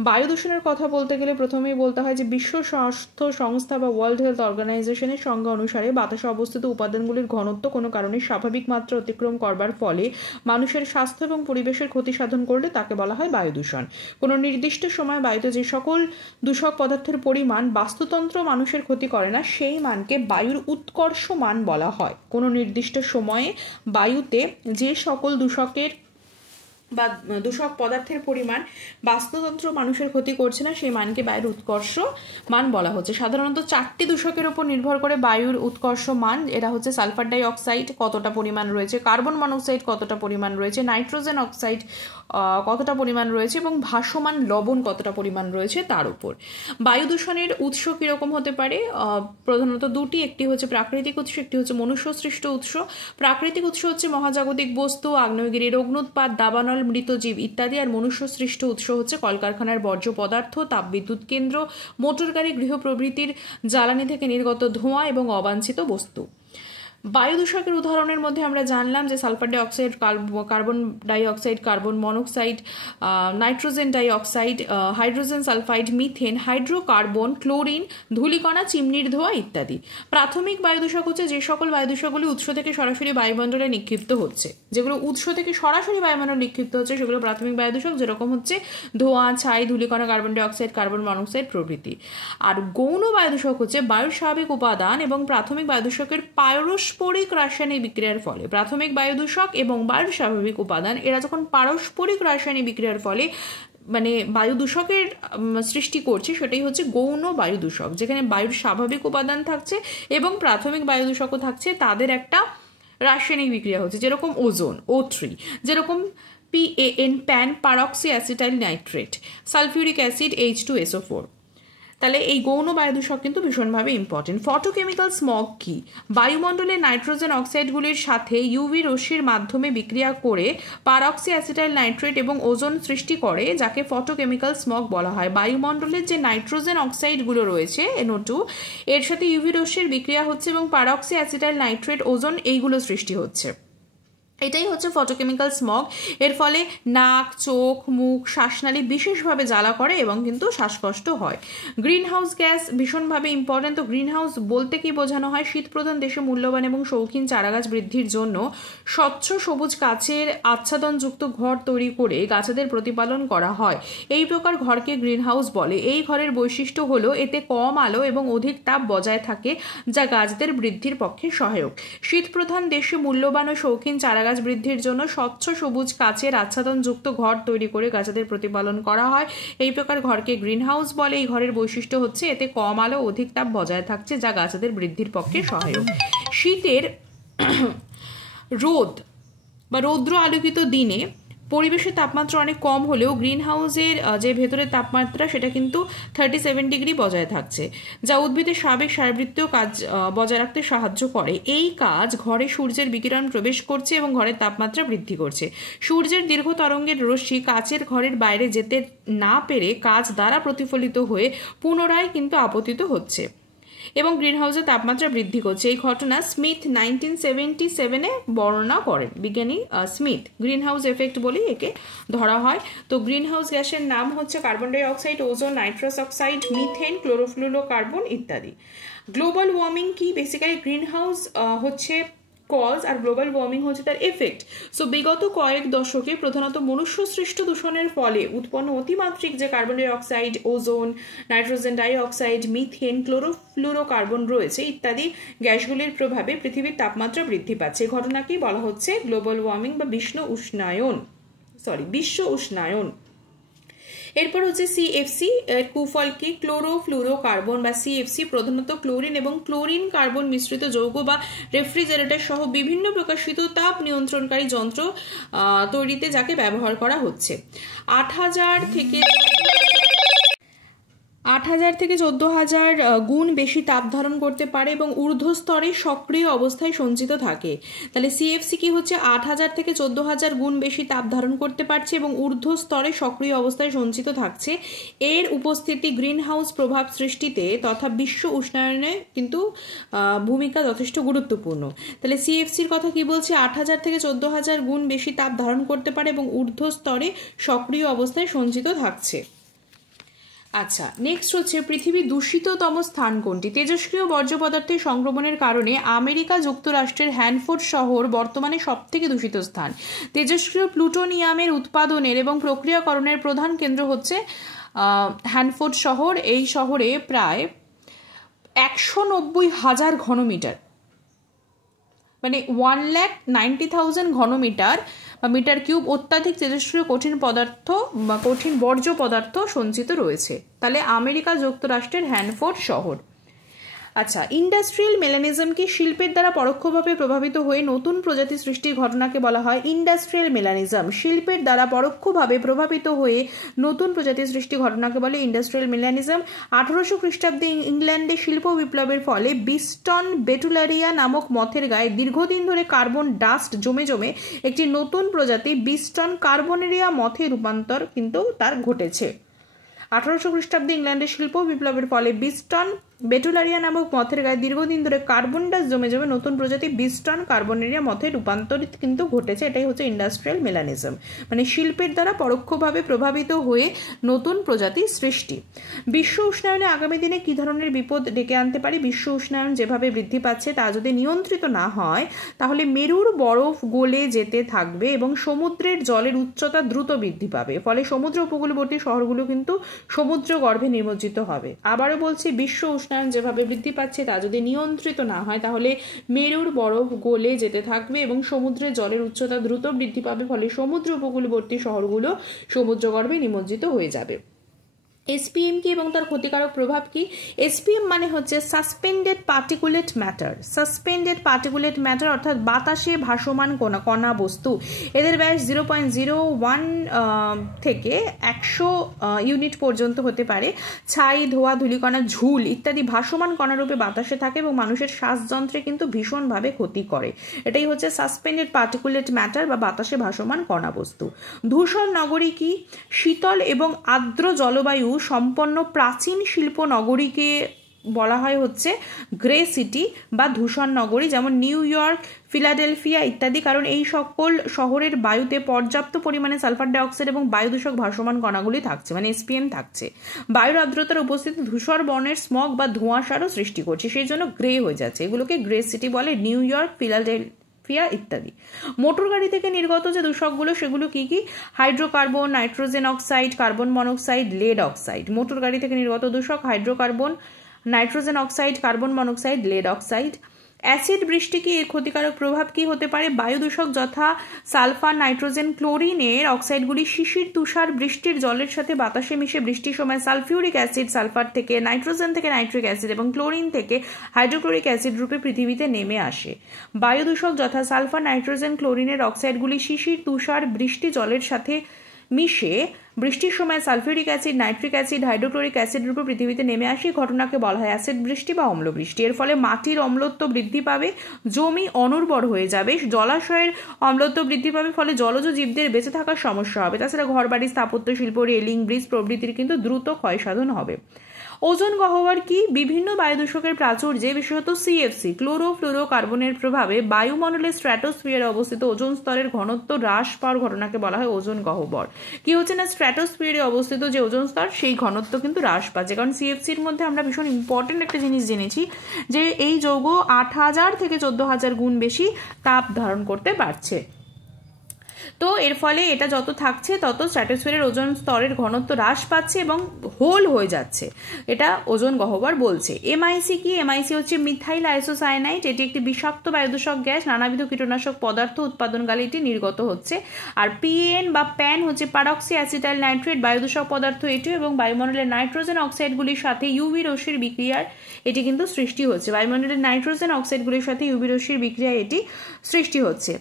বায়ু দূষণের কথা বলতে গেলে প্রথমেই বলতে হয় যে বিশ্ব স্বাস্থ্য সংস্থা বা ওয়ার্ল্ড হেলথ অর্গানাইজেশনের সংজ্ঞা অনুসারে বাতাসে অবস্থিত উপাদানগুলির ঘনত্ব কোনো কারণে স্বাভাবিক মাত্রা অতিক্রম করবার ফলে মানুষের স্বাস্থ্য এবং পরিবেশের ক্ষতি সাধন করলে তাকে বলা হয় বায়ু দূষণ। কোনো নির্দিষ্ট সময় বায়ুতে যে সকল দূষক পদার্থের পরিমাণ বাস্তুতন্ত্র মানুষের ক্ষতি করে না সেই মানকে বায়ুর উৎকর্ষ মান বলা হয়। কোনো নির্দিষ্ট সময়ে বায়ুতে যে সকল দূষকের বা দূষক পদার্থের পরিমাণ বাস্তুতন্ত্র মানুষের ক্ষতি করছে না সেই মানকে বায়ুর উৎকর্ষ মান বলা হচ্ছে। সাধারণত 4টি দূষকের উপর নির্ভর করে বায়ুর উৎকর্ষ মান, এরা হচ্ছে সালফার ডাই অক্সাইড কতটা পরিমাণ রয়েছে, কার্বন মনোক্সাইড কতটা পরিমাণ রয়েছে, নাইট্রোজেন অক্সাইড কতটা পরিমাণ রয়েছে এবং ভাসমান লবণ কতটা পরিমাণ রয়েছে তার উপর। বায়ু দূষণের উৎস কীরকম হতে পারে? প্রধানত দুটি, একটি হচ্ছে প্রাকৃতিক উৎস, একটি হচ্ছে মনুষ্য সৃষ্ট উৎস। প্রাকৃতিক উৎস হচ্ছে মহাজাগতিক বস্তু, আগ্নেয়গিরির অগ্নুৎপাত, দাবানল, মৃতজীব ইত্যাদি। আর মনুষ্য সৃষ্ট উৎস হচ্ছে কলকারখানার বর্জ্য পদার্থ, তাপবিদ্যুৎ কেন্দ্র, মোটর গাড়ি, গৃহ প্রভৃতির জ্বালানি থেকে নির্গত ধোঁয়া এবং অবাঞ্ছিত বস্তু। বায়ু দূষকের উদাহরণের মধ্যে আমরা জানলাম যে sulphur dioxide, carbon dioxide, carbon monoxide, nitrogen dioxide, hydrogen sulphide, methane, hydrocarbon, chlorine, ধূলিকণা, চিমনির ধোঁয়া ইত্যাদি। প্রাথমিক বায়ু দূষক হচ্ছে যে সকল বায়ু দূষকগুলি উৎস থেকে সরাসরি বায়ুমণ্ডলে নিক্ষিপ্ত হচ্ছে। যেগুলো উৎস থেকে সরাসরি বায়ুমণ্ডলে নিক্ষিপ্ত হচ্ছে সেগুলো প্রাথমিক বায়ু দূষক, যেরকম হচ্ছে ধোঁয়া, ছাই, ধূলিকণা, carbon dioxide, carbon monoxide প্রভৃতি। আর গৌণ বায়ু দূষক হচ্ছে বায়ুর স্বাভাবিক উপাদান এবং প্রাথমিক বায়ু দূষকের পারস্পরিক রাসায়নিক বিক্রিয়ার ফলে প্রাথমিক বায়ু দূষক এবং বায়ুর স্বাভাবিক উপাদান এরা যখন পারস্পরিক রাসায়নিক বিক্রিয়ার ফলে মানে বায়ু দূষকের সৃষ্টি করছে, সেটাই হচ্ছে গৌণ বায়ু দূষক, যেখানে বায়ুর স্বাভাবিক উপাদান থাকছে এবং প্রাথমিক বায়ু দূষকও থাকছে, তাদের একটা রাসায়নিক বিক্রিয়া হচ্ছে, যেরকম ওজোন O3, যেরকম PAN pan পারক্সি acetyl nitrate, sulphuric acid H2SO4। তাহলে এই গৌণ বায়ু দূষক কিন্তু ভীষণভাবে ইম্পর্টেন্ট। ফটোকেমিক্যাল স্মগ কি? বায়ুমণ্ডলের নাইট্রোজেন অক্সাইডগুলির সাথে ইউভি রশ্মির মাধ্যমে বিক্রিয়া করে পারক্সি অ্যাসিটাইল নাইট্রেট এবং ওজোন সৃষ্টি করে, যাকে ফটোকেমিক্যাল স্মগ বলা হয়। বায়ুমণ্ডলের যে নাইট্রোজেন অক্সাইডগুলো রয়েছে NO2, এর সাথে ইউভি রশ্মির বিক্রিয়া হচ্ছে এবং পারক্সি অ্যাসিটাইল নাইট্রেট, ওজোন এইগুলো সৃষ্টি হচ্ছে, এটাই হচ্ছে ফটোকেমিক্যাল স্মগ। এর ফলে নাক, চোখ, মুখ, শ্বাসনালী বিশেষভাবে জ্বালা করে এবং কিন্তু শ্বাসকষ্ট হয়। গ্রিন হাউস গ্যাস ভীষণভাবে ইম্পর্টেন্ট। তো গ্রিন হাউস বলতে কি বোঝানো হয়? শীতপ্রধান দেশে মূল্যবান এবং শৌখিন চারাগাছ বৃদ্ধির জন্য স্বচ্ছ সবুজ গাছের আচ্ছাদনযুক্ত ঘর তৈরি করে গাছেদের প্রতিপালন করা হয়। এই প্রকার ঘরকে গ্রিন হাউস বলে। এই ঘরের বৈশিষ্ট্য হলো এতে কম আলো এবং অধিক তাপ বজায় থাকে, যা গাছদের বৃদ্ধির পক্ষে সহায়ক। শীতপ্রধান দেশে মূল্যবান ও শৌখিন চারাগাছ বৃদ্ধির জন্য স্বচ্ছ সবুজ কাচের আচ্ছাদনযুক্ত ঘর তৈরি করে গাছেদের প্রতিপালন করা হয়। এই প্রকার ঘরকে গ্রিন হাউস বলে। এই ঘরের বৈশিষ্ট্য হচ্ছে এতে কম আলো, অধিক তাপ বজায় থাকছে, যা গাছেদের বৃদ্ধির পক্ষে সহায়ক। শীতের রোদ বা রৌদ্র আলোকিত দিনে পরিবেশের তাপমাত্রা অনেক কম হলেও গ্রিন হাউসের যে ভেতরের তাপমাত্রা সেটা কিন্তু 37 ডিগ্রি বজায় থাকছে, যা উদ্ভিদের স্বাভাবিক শারীরবৃত্তীয় কাজ বজায় রাখতে সাহায্য করে। এই কাজ ঘরে সূর্যের বিকিরণ প্রবেশ করছে এবং ঘরের তাপমাত্রা বৃদ্ধি করছে। সূর্যের দীর্ঘ তরঙ্গের রশ্মি কাচের ঘরের বাইরে যেতে না পেরে কাচ দ্বারা প্রতিফলিত হয়ে পুনরায় কিন্তু আপতিত হচ্ছে এবং গ্রিনহাউসের তাপমাত্রা বৃদ্ধি করছে। এই ঘটনা স্মিথ 1977-এ বর্ণনা করেন। বিজ্ঞানী স্মিথ গ্রিনহাউস এফেক্ট বলে একে ধরা হয়। তো গ্রিনহাউস গ্যাসের নাম হচ্ছে carbon dioxide, ozone, nitrous oxide, methane, chlorofluorocarbon ইত্যাদি। গ্লোবাল ওয়ার্মিং কি? বেসিক্যালি গ্রিনহাউস হচ্ছে কজ আর গ্লোবাল ওয়ার্মিং হচ্ছে তার এফেক্ট। সো বিগত কয়েক দশকে প্রধানত মনুষ্য সৃষ্ট দূষণের ফলে উৎপন্ন অতিমাত্রিক যে carbon dioxide, ozone, nitrogen die oxide, methane, chlorofluorocarbon রয়েছে ইত্যাদি গ্যাসগুলির প্রভাবে পৃথিবীর তাপমাত্রা বৃদ্ধি পাচ্ছে। এই ঘটনাকেই বলা হচ্ছে গ্লোবাল ওয়ার্মিং বা বিশ্ব উষ্ণায়ন। এরপর হচ্ছে CFC, এর কুফল কি? ক্লোরোফ্লুরোকার্বন বা CFC প্রধানত ক্লোরিন এবং ক্লোরিন কার্বন মিশ্রিত যৌগ বা রেফ্রিজারেটর সহ বিভিন্ন প্রকাশিত তাপ নিয়ন্ত্রণকারী যন্ত্র তৈরিতে যাকে ব্যবহার করা হচ্ছে। 8,000 থেকে 14,000 গুণ বেশি তাপ ধারণ করতে পারে এবং ঊর্ধ্বস্তরে সক্রিয় অবস্থায় সঞ্চিত থাকে। তাহলে CFC কি হচ্ছে? 8,000 থেকে 14,000 গুণ বেশি তাপ ধারণ করতে পারছে এবং ঊর্ধ্বস্তরে সক্রিয় অবস্থায় সঞ্চিত থাকছে। এর উপস্থিতি গ্রিন হাউস প্রভাব সৃষ্টিতে তথা বিশ্ব উষ্ণায়নে কিন্তু ভূমিকা যথেষ্ট গুরুত্বপূর্ণ। তাহলে CFCর কথা কি বলছে? 8,000 থেকে 14,000 গুণ বেশি তাপ ধারণ করতে পারে এবং ঊর্ধ্বস্তরে সক্রিয় অবস্থায় সঞ্চিত থাকছে। আচ্ছা, নেক্সট হচ্ছে পৃথিবীর দূষিততম স্থান কোনটি? তেজস্ক্রিয় বর্জ্য পদার্থের সংক্রমণের কারণে আমেরিকা যুক্তরাষ্ট্রের হ্যানফোর্ড শহর বর্তমানে সবথেকে দূষিত স্থান। তেজস্ক্রিয় প্লুটোনিয়ামের উৎপাদনের এবং প্রক্রিয়াকরণের প্রধান কেন্দ্র হচ্ছে হ্যানফোর্ড শহর। এই শহরে প্রায় 190,000 ঘনমিটার, মানে 1,90,000 ঘনমিটার বা মিটার কিউব অত্যাধিক তেজস্ক্রিয় কঠিন পদার্থ বা কঠিন বর্জ্য পদার্থ সঞ্চিত রয়েছে। তাহলে আমেরিকা যুক্তরাষ্ট্রের হ্যানফোর্ড শহর। আচ্ছা, ইন্ডাস্ট্রিয়াল মেলানিজম কি? শিল্পের দ্বারা পরোক্ষভাবে প্রভাবিত হয়ে নতুন প্রজাতি সৃষ্টির ঘটনাকে বলা হয় ইন্ডাস্ট্রিয়াল মেলানিজম। শিল্পের দ্বারা পরোক্ষভাবে প্রভাবিত হয়ে নতুন প্রজাতি সৃষ্টি ঘটনাকে বলে ইন্ডাস্ট্রিয়াল মেলানিজম। 1800 খ্রিস্টাব্দে ইংল্যান্ডে শিল্প বিপ্লবের ফলে বিস্টন বেটুলারিয়া নামক মথের গায়ে দীর্ঘদিন ধরে কার্বন ডাস্ট জমে জমে একটি নতুন প্রজাতি বিস্টন কার্বনেরিয়া মথে রূপান্তর কিন্তু তার ঘটেছে। 1800 খ্রিস্টাব্দে ইংল্যান্ডের শিল্প বিপ্লবের ফলে বিস্টন বেটুলারিয়া নামক মথের গায়ে দীর্ঘদিন ধরে কার্বন ডাস্ট জমে জমে নতুন প্রজাতি বিস্টন কার্বনেরিয়া মথে রূপান্তরিত কিন্তু ঘটেছে। এটাই হচ্ছে ইন্ডাস্ট্রিয়াল মেলানিজম, মানে শিল্পের দ্বারা পরোক্ষভাবে প্রভাবিত হয়ে নতুন প্রজাতি সৃষ্টি। বিশ্ব উষ্ণায়নে আগামী দিনে কি ধরনের বিপদ ডেকে আনতে পারে? বিশ্ব উষ্ণায়ন যেভাবে বৃদ্ধি পাচ্ছে তা যদি নিয়ন্ত্রিত না হয় তাহলে মেরুর বরফ গলে যেতে থাকবে এবং সমুদ্রের জলের উচ্চতা দ্রুত বৃদ্ধি পাবে। ফলে সমুদ্র উপকূলবর্তী শহরগুলো কিন্তু সমুদ্র গর্ভে নিমজ্জিত হবে। আবারও বলছি, বিশ্ব উষ্ণায়ন যেভাবে বৃদ্ধি পাচ্ছে তা যদি নিয়ন্ত্রিত না হয় তাহলে মেরুর বরফ গলে যেতে থাকবে এবং সমুদ্রের জলের উচ্চতা দ্রুত বৃদ্ধি পাবে, ফলে সমুদ্র উপকূলবর্তী শহরগুলো সমুদ্রগর্ভে নিমজ্জিত হয়ে যাবে। এসপিএম কি এবং তার ক্ষতিকারক প্রভাব কি? এসপিএম মানে হচ্ছে suspended particulate matter. Suspended particulate matter অর্থাৎ বাতাসে ভাসমান কণা বস্তু। এদের ব্যাস 0.01 থেকে 100 ইউনিট পর্যন্ত হতে পারে। ছাই, ধোঁয়া, ধূলিকণা, ঝুল ইত্যাদি ভাসমান কণারূপে বাতাসে থাকে এবং মানুষের শ্বাসযন্ত্রে কিন্তু ভীষণভাবে ক্ষতি করে। এটাই হচ্ছে সাসপেন্ডেড পার্টিকুলেট ম্যাটার বা বাতাসে ভাসমান কণা বস্তু। ধূসর নগরী কি? শীতল এবং আর্দ্র জলবায়ু সম্পন্ন প্রাচীন শিল্প নগরীকে বলা হয় হচ্ছে গ্রে সিটি বা ধূসর নগরী, যেমন নিউ ইয়র্ক, ফিলাডেলফিয়া ইত্যাদি। কারণ এই সকল শহরের বায়ুতে পর্যাপ্ত পরিমাণে সালফার ডাইঅক্সাইড এবং বায়ুদূষক ভাসমান কণাগুলি থাকছে, মানে এসপিএম থাকছে। বায়ুর আর্দ্রতার উপস্থিতি ধূসর বর্ণের স্মগ বা ধোঁয়াশারও সৃষ্টি করছে, সেই জন্য গ্রে হয়ে যাচ্ছে। এগুলোকে গ্রে সিটি বলে, নিউ ইয়র্ক, ফিলাডেলফিয়া ইত্যাদি। মোটর গাড়ি থেকে নির্গত যে দূষকগুলো সেগুলো কি কি? Hydrocarbon, nitrogen oxide, carbon monoxide, lead oxide. Motor গাড়ি থেকে নির্গত দূষক hydrocarbon, nitrogen oxide, carbon monoxide, lead oxide. Acid বৃষ্টি কি? এর ক্ষতিকারক প্রভাব কি হতে পারে? বায়ু দূষক যথা সালফার, নাইট্রোজেন, ক্লোরিনের অক্সাইডগুলি শিশির, তুষার, বৃষ্টির জলের সাথে বাতাসে মিশে বৃষ্টির সময় সালফিউরিক অ্যাসিড সালফার থেকে, নাইট্রোজেন থেকে নাইট্রিক অ্যাসিড এবং ক্লোরিন থেকে হাইড্রোক্লোরিক অ্যাসিড রূপে পৃথিবীতে নেমে আসে। বায়ু দূষক যথা সালফার, নাইট্রোজেন, ক্লোরিনের অক্সাইডগুলি শিশির, তুষার, বৃষ্টি জলের সাথে মিশে বৃষ্টির সময় sulphuric acid, nitric acid, hydrochloric acid রূপে পৃথিবীতে নেমে আসে। ঘটনাকে বলা হয় অ্যাসিড বৃষ্টি বা অম্ল বৃষ্টি। এর ফলে মাটির অম্লত্ব বৃদ্ধি পাবে, জমি অনুর্বর হয়ে যাবে, জলাশয়ের অম্লত্ব বৃদ্ধি পাবে, ফলে জলজ জীবদের বেঁচে থাকার সমস্যা হবে। তাছাড়া ঘরবাড়ি, স্থাপত্য শিল্প, রেলিং, ব্রিজ প্রভৃতির কিন্তু দ্রুত ক্ষয়সাধন হবে। ওজোন গহ্বর কি? বিভিন্ন বায়ুদূষকের প্রাচুর্যে বিশেষত সিএফসি ক্লোরোফ্লুরোকার্বনের প্রভাবে বায়ুমণ্ডলের স্ট্র্যাটোস্ফিয়ারে অবস্থিত ওজোন স্তরের ঘনত্ব হ্রাস পাওয়ার ঘটনাকে বলা হয় ওজোন গহ্বর। কি হচ্ছে না, স্ট্র্যাটোস্ফিয়ারে অবস্থিত যে ওজোন স্তর সেই ঘনত্ব কিন্তু হ্রাস পাচ্ছে। কারণ সিএফসির মধ্যে আমরা ভীষণ ইম্পর্টেন্ট একটা জিনিস জেনেছি যে এই যৌগ 8000 থেকে 14000 গুণ বেশি তাপ ধারণ করতে পারছে। তো এর ফলে এটা যত থাকছে তত স্ট্র্যাটোস্ফিয়ারের ওজোন স্তরের ঘনত্ব হ্রাস পাচ্ছে এবং হোল হয়ে যাচ্ছে, এটা ওজোন গহ্বর বলছে। এমআইসি কি? এমআইসি হচ্ছে মিথাইল আইসোসায়ানাইড। এটি একটি বিষাক্ত বায়ুদূষক গ্যাস, নানাবিধ কীটনাশক পদার্থ উৎপাদনকালে এটি নির্গত হচ্ছে। আর পিএন বা প্যান হচ্ছে পারক্সি অ্যাসিটাইল নাইট্রেট, বায়ুদূষক পদার্থ এটিও, এবং বায়ুমণ্ডলের নাইট্রোজেন অক্সাইডগুলির সাথে ইউভি রশ্মির বিক্রিয়ার এটি কিন্তু সৃষ্টি হচ্ছে। বায়ুমণ্ডলের নাইট্রোজেন অক্সাইডগুলির সাথে ইউভি রশ্মির বিক্রিয়ায় এটি সৃষ্টি হচ্ছে।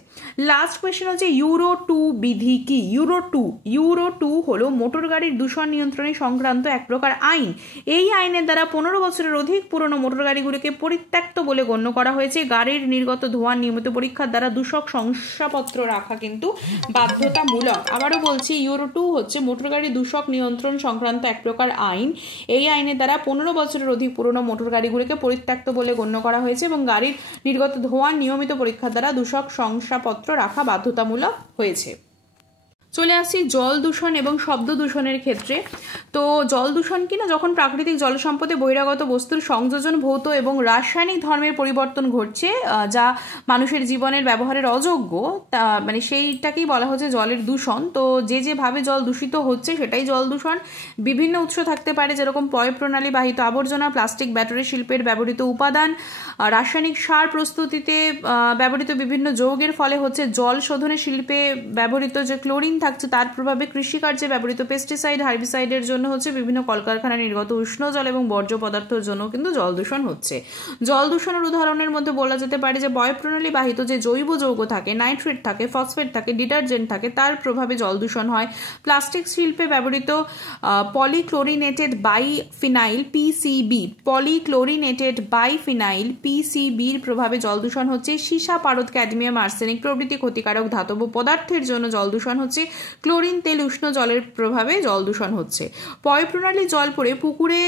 লাস্ট কোয়েশ্চেন হচ্ছে ইউরো 2 বিধি কি? ইউরো 2 হলো মোটর গাড়ির দূষণ নিয়ন্ত্রণে সংক্রান্ত এক প্রকার আইন। এই আইনের দ্বারা 15 বছরের অধিক পুরনো মোটর গাড়িগুলিকে পরিত্যক্ত বলে গণ্য করা হয়েছে। গাড়ির নির্গত ধোঁয়ার নিয়মিত পরীক্ষার দ্বারা দূষক শংসাপত্র রাখা কিন্তু বাধ্যতামূলক। আবারও বলছি, ইউরো 2 হচ্ছে মোটর গাড়ির দূষক নিয়ন্ত্রণ সংক্রান্ত এক প্রকার আইন। এই আইনের দ্বারা 15 বছরের অধিক পুরনো মোটর গাড়িগুলিকে পরিত্যক্ত বলে গণ্য করা হয়েছে এবং গাড়ির নির্গত ধোঁয়ার নিয়মিত পরীক্ষার দ্বারা দূষক শংসাপত্র রাখা বাধ্যতামূলক হয়েছে। চলে আসছি জল দূষণ এবং শব্দ দূষণের ক্ষেত্রে। তো জল দূষণ কি না, যখন প্রাকৃতিক জল সম্পদে বহিরাগত বস্তুর সংযোজন, ভৌত এবং রাসায়নিক ধর্মের পরিবর্তন ঘটছে যা মানুষের জীবনের ব্যবহারের অযোগ্য, মানে সেইটাকেই বলা হচ্ছে জলের দূষণ। তো যেভাবে জল দূষিত হচ্ছে সেটাই জল দূষণ। বিভিন্ন উৎস থাকতে পারে, যেরকম পয় প্রণালী বাহিত আবর্জনা, প্লাস্টিক, ব্যাটারি শিল্পের ব্যবহৃত উপাদান, রাসায়নিক সার প্রস্তুতিতে ব্যবহৃত বিভিন্ন যৌগের ফলে হচ্ছে জল শোধনের শিল্পে ব্যবহৃত যে ক্লোরিন থাকছে তার প্রভাবে, কৃষিকার্যে ব্যবহৃত পেস্টিসাইড, হার্বিসাইডের জন্য হচ্ছে বিভিন্ন কলকারখানা নির্গত উষ্ণ জল এবং বর্জ্য পদার্থের জন্য কিন্তু জল দূষণ হচ্ছে। জল দূষণের উদাহরণের মধ্যে বলা যেতে পারে যে বয়ঃপ্রণালী বাহিত যে জৈব যৌগ থাকে, নাইট্রেট থাকে, ফসফেট থাকে, ডিটারজেন্ট থাকে, তার প্রভাবে জল দূষণ হয়। প্লাস্টিক শিল্পে ব্যবহৃত polychlorinated biphenyl PCB, polychlorinated biphenyl পিসিবির প্রভাবে জল দূষণ হচ্ছে। সীসা, পারদ, ক্যাডমিয়াম, আর্সেনিক প্রভৃতি ক্ষতিকারক ধাতব পদার্থের জন্য জল দূষণ হচ্ছে। ক্লোরিন তেল, উষ্ণ জলের প্রভাবে জল দূষণ হচ্ছে। পয় প্রণালী জল পড়ে পুকুরে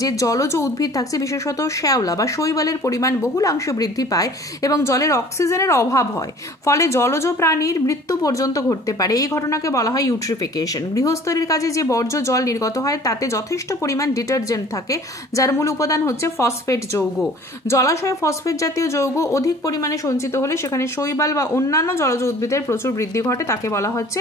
যে জলজ উদ্ভিদ থাকছে, বিশেষত শ্যাওলা বা শৈবালের পরিমাণ বহুলাংশে বৃদ্ধি পায় এবং জলের অক্সিজেনের অভাব হয়, ফলে জলজ প্রাণীর মৃত্যু পর্যন্ত ঘটতে পারে। এই ঘটনাকে বলা হয় ইউট্রিফিকেশন। গৃহস্থলীর কাজে যে বর্জ্য জল নির্গত হয় তাতে যথেষ্ট পরিমাণ ডিটারজেন্ট থাকে, যার মূল উপাদান হচ্ছে ফসফেট যৌগ। জলাশয়ে ফসফেট জাতীয় যৌগ অধিক পরিমাণে সঞ্চিত হলে সেখানে শৈবাল বা অন্যান্য জলজ উদ্ভিদের প্রচুর বৃদ্ধি ঘটে, তাকে বলা হচ্ছে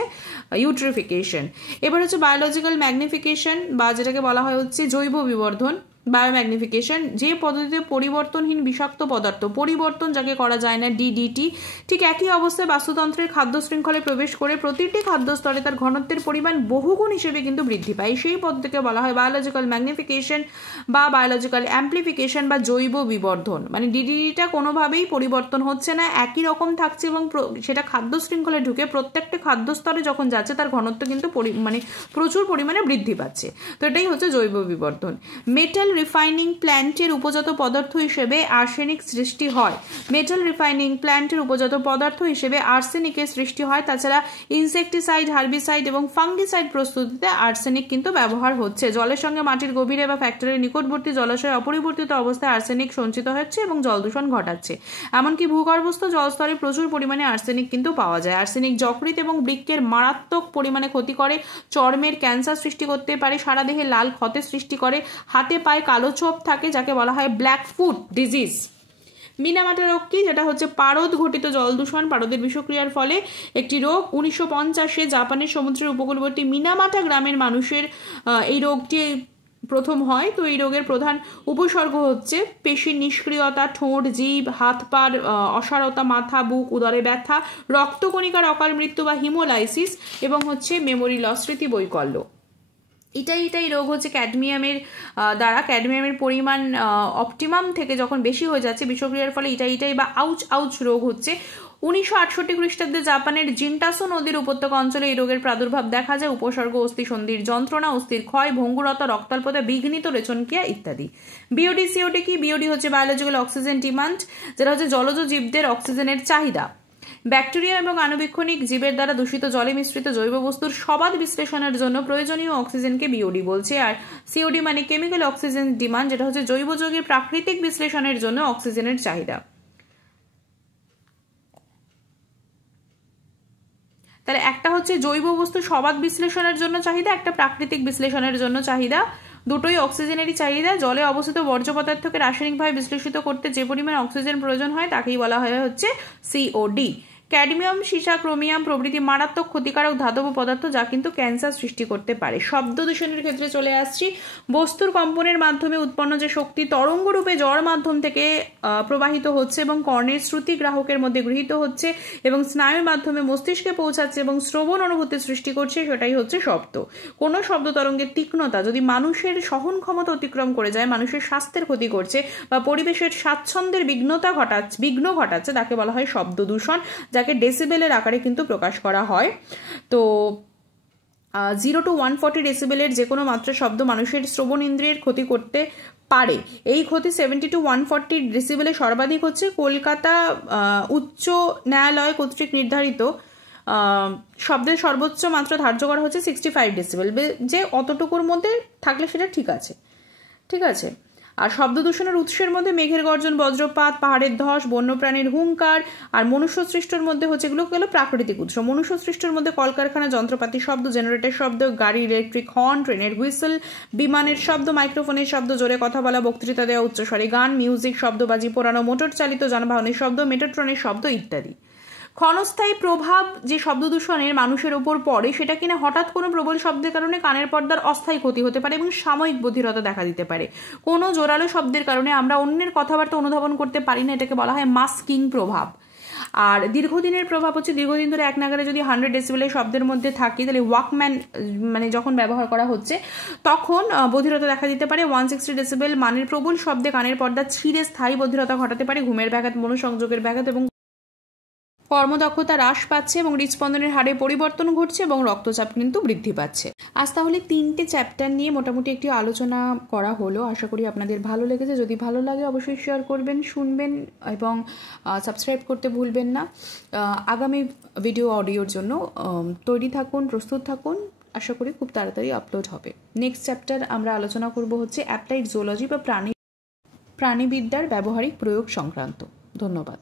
ইউট্রিফিকেশন। এবার হচ্ছে বায়োলজিক্যাল ম্যাগনিফিকেশন বা যেটাকে বলা হয় হচ্ছে জৈব বিবর্ধন। বায়োম্যাগনিফিকেশন, যে পদ্ধতিতে পরিবর্তনহীন বিষাক্ত পদার্থ পরিবর্তন যাকে করা যায় না, ডিডিটি। ঠিক একই অবস্থায় বাস্তুতন্ত্রের খাদ্য শৃঙ্খলে প্রবেশ করে প্রতিটি খাদ্য স্তরে তার ঘনত্বের পরিমাণ বহুগুণ হিসেবে কিন্তু বৃদ্ধি পায়। সেই পদ্ধতিকে বলা হয় বায়োলজিক্যাল ম্যাগনিফিকেশন বা বায়োলজিক্যাল অ্যাম্প্লিফিকেশন বা জৈব বিবর্ধন। মানে ডিডিটিটা কোনোভাবেই পরিবর্তন হচ্ছে না, একই রকম থাকছে এবং সেটা খাদ্য শৃঙ্খলে ঢুকে প্রত্যেকটা খাদ্য স্তরে যখন যাচ্ছে তার ঘনত্ব কিন্তু মানে প্রচুর পরিমাণে বৃদ্ধি পাচ্ছে। তো এটাই হচ্ছে জৈব বিবর্ধন। মেটাল রিফাইনিং প্ল্যান্টের উপজাত পদার্থ হিসেবে আর্সেনিক সৃষ্টি হয়। মেটাল রিফাইনিং প্ল্যান্টের উপজাত পদার্থ হিসেবে আর্সেনিকের সৃষ্টি হয়। তাছাড়া ইনসেকটিসাইড, হার্বিসাইড এবং ফাঙ্গিসাইড প্রস্তুতিতে আর্সেনিক কিন্তু ব্যবহার হচ্ছে। জলের সঙ্গে মাটির গভীরে বা ফ্যাক্টরির নিকটবর্তী জলাশয়ে অপরিবর্তিত অবস্থায় আর্সেনিক সঞ্চিত হচ্ছে এবং জল দূষণ ঘটাচ্ছে। এমনকি ভূগর্ভস্থ জলস্তরে প্রচুর পরিমাণে আর্সেনিক কিন্তু পাওয়া যায়। আর্সেনিক যকৃৎ এবং বৃক্কের মারাত্মক পরিমাণে ক্ষতি করে, চর্মের ক্যান্সার সৃষ্টি করতে পারে, সারা দেহে লাল ক্ষতের সৃষ্টি করে, হাতে পায়ে কালো ছোপ থাকে যাকে বলা হয় ব্ল্যাক ফুট ডিজিজ। মিনামাটা রোগ কি? যেটা হচ্ছে পারদ ঘটিত জল দূষণ, পারদের বিষক্রিয়ার ফলে একটি রোগ। 1950-এ জাপানের সমুদ্রের উপকূলবর্তী মিনামাটা গ্রামের মানুষের এই রোগটি প্রথম হয়। তো এই রোগের প্রধান উপসর্গ হচ্ছে পেশির নিষ্ক্রিয়তা, ঠোঁট, জিভ, হাত পার অসারতা, মাথা, বুক, উদরে ব্যথা, রক্তকণিকার অকাল মৃত্যু বা হিমোলাইসিস এবং হচ্ছে মেমোরি লস, স্মৃতি বৈকল্য। এটাই রোগ হচ্ছে ক্যাডমিয়ামের দ্বারা। ক্যাডমিয়ামের পরিমাণ অপটিমাম থেকে যখন বেশি হয়ে যাচ্ছে বিষক্রিয়ার ফলে এটাই বা আউচ রোগ হচ্ছে। 1968 খ্রিস্টাব্দে জাপানের জিনটাসু নদীর উপত্যকা অঞ্চলে এই রোগের প্রাদুর্ভাব দেখা যায়। উপসর্গ অস্থি সন্ধির যন্ত্রণা, অস্থির ক্ষয়, ভঙ্গুরতা, রক্তাল্পতা, বিঘ্নিত রেচনক্রিয়া ইত্যাদি। বিওডি সিওডি কি? বিওডি হচ্ছে বায়োলজিক্যাল অক্সিজেন ডিমান্ড, যেটা হচ্ছে জলজ জীবদের অক্সিজেনের চাহিদা। ব্যাকটেরিয়া এবং আণুবীক্ষণিক জীবের দ্বারা দূষিত জলে মিশ্রিত জৈব বস্তুর সবাদ বিশ্লেষণের জন্য প্রয়োজনীয় অক্সিজেনকে বিওডি বলছে। আর সিওডি মানে কেমিক্যাল অক্সিজেন ডিমান্ড, যেটা হচ্ছে জৈব যৌগের প্রাকৃতিক বিশ্লেষণের জন্য অক্সিজেনের চাহিদা। তাহলে একটা হচ্ছে জৈব বস্তু সবাদ বিশ্লেষণের জন্য চাহিদা, একটা প্রাকৃতিক বিশ্লেষণের জন্য চাহিদা। দুটোই অক্সিজেনেরই চাহিদা। জলে অবস্থিত বর্জ্য পদার্থকে রাসায়নিকভাবে বিশ্লেষিত করতে যে পরিমাণ অক্সিজেন প্রয়োজন হয় তাকেই বলা হয় হচ্ছে সিওডি। ক্যাডমিয়াম, সীসা, ক্রোমিয়াম প্রভৃতি মারাত্মক ক্ষতিকারক ধাতব পদার্থ যা কিন্তু ক্যান্সার সৃষ্টি করতে পারে। শব্দ দূষণের ক্ষেত্রে চলে আসছি। বস্তুর কম্পনের মাধ্যমে উৎপন্ন যে শক্তি তরঙ্গ রূপে জড় মাধ্যম থেকে প্রবাহিত হচ্ছে এবং কর্ণের শ্রুতি গ্রাহকের মধ্যে গৃহীত হচ্ছে এবং স্নায়ুর মাধ্যমে মস্তিষ্কে পৌঁছাচ্ছে এবং শ্রবণ অনুভূতি সৃষ্টি করছে, সেটাই হচ্ছে শব্দ। কোনো শব্দ তরঙ্গের তীক্ষ্ণতা যদি মানুষের সহন ক্ষমতা অতিক্রম করে যায়, মানুষের স্বাস্থ্যের ক্ষতি করছে বা পরিবেশের স্বাচ্ছন্দ্যের বিঘ্ন ঘটাচ্ছে তাকে বলা হয় শব্দ দূষণ, যাকে ডেসিবেলের আকারে কিন্তু প্রকাশ করা হয়। তো 0 to 140 ডেসিবেলের যে কোনো মাত্রা শব্দ মানুষের শ্রবণ ইন্দ্রিয়ের ক্ষতি করতে পারে। এই ক্ষতি 70 to 140 ডেসিবেলে সর্বাধিক হচ্ছে। কলকাতা উচ্চ ন্যায়ালয় কর্তৃক নির্ধারিত শব্দের সর্বোচ্চ মাত্রা ধার্য করা হচ্ছে 65 ডেসিবেল, যে অতটুকুর মধ্যে থাকলে সেটা ঠিক আছে। আর শব্দ দূষণের উৎসের মধ্যে মেঘের গর্জন, বজ্রপাত, পাহাড়ের ধস, বন্যপ্রাণীর হুঙ্কার, আর মনুষ্য সৃষ্টির মধ্যে হচ্ছে এগুলো গেল প্রাকৃতিক উৎস। মনুষ্য সৃষ্টির মধ্যে কলকারখানা, যন্ত্রপাতি শব্দ, জেনারেটর শব্দ, গাড়ির ইলেকট্রিক হর্ন, ট্রেনের হুইসেল, বিমানের শব্দ, মাইক্রোফোনের শব্দ, জোরে কথা বলা, বক্তৃতা দেওয়া, উচ্চস্বরে গান, মিউজিক, শব্দবাজি, পোড়ানো মোটর চালিত যানবাহনের শব্দ, মেট্রোট্রেনের শব্দ ইত্যাদি। ক্ষণস্থায়ী প্রভাব যে শব্দ দূষণের মানুষের ওপর পড়ে সেটা কিনা হঠাৎ কোনো প্রবল শব্দের কারণে কানের পর্দার অস্থায়ী ক্ষতি হতে পারে এবং সাময়িক বধিরতা দেখা দিতে পারে। কোনো জোরালো শব্দের কারণে আমরা অন্যের কথাবার্তা অনুধাবন করতে পারি না, এটাকে বলা হয় মাস্কিং প্রভাব। আর দীর্ঘদিনের প্রভাব হচ্ছে দীর্ঘদিন ধরে এক নাগারে যদি 100 ডেসিবেলের শব্দের মধ্যে থাকি, তাহলে ওয়াকম্যান মানে যখন ব্যবহার করা হচ্ছে তখন বধিরতা দেখা দিতে পারে। 160 ডেসিবেল মানের প্রবল শব্দে কানের পর্দা ছিঁড়ে স্থায়ী বধিরতা ঘটাতে পারে। ঘুমের ব্যাঘাত, মনোসংযোগের ব্যাঘাত এবং কর্মদক্ষতা হ্রাস পাচ্ছে এবং হৃদস্পন্দনের হারে পরিবর্তন ঘটছে এবং রক্তচাপ কিন্তু বৃদ্ধি পাচ্ছে। আজ তাহলে 3টে চ্যাপ্টার নিয়ে মোটামুটি একটি আলোচনা করা হলো। আশা করি আপনাদের ভালো লেগেছে। যদি ভালো লাগে অবশ্যই শেয়ার করবেন, শুনবেন এবং সাবস্ক্রাইব করতে ভুলবেন না। আগামী ভিডিও অডিওর জন্য তৈরি থাকুন, প্রস্তুত থাকুন। আশা করি খুব তাড়াতাড়ি আপলোড হবে। নেক্সট চ্যাপ্টার আমরা আলোচনা করব হচ্ছে অ্যাপ্লাইড জুলজি বা প্রাণীবিদ্যার ব্যবহারিক প্রয়োগ সংক্রান্ত। ধন্যবাদ।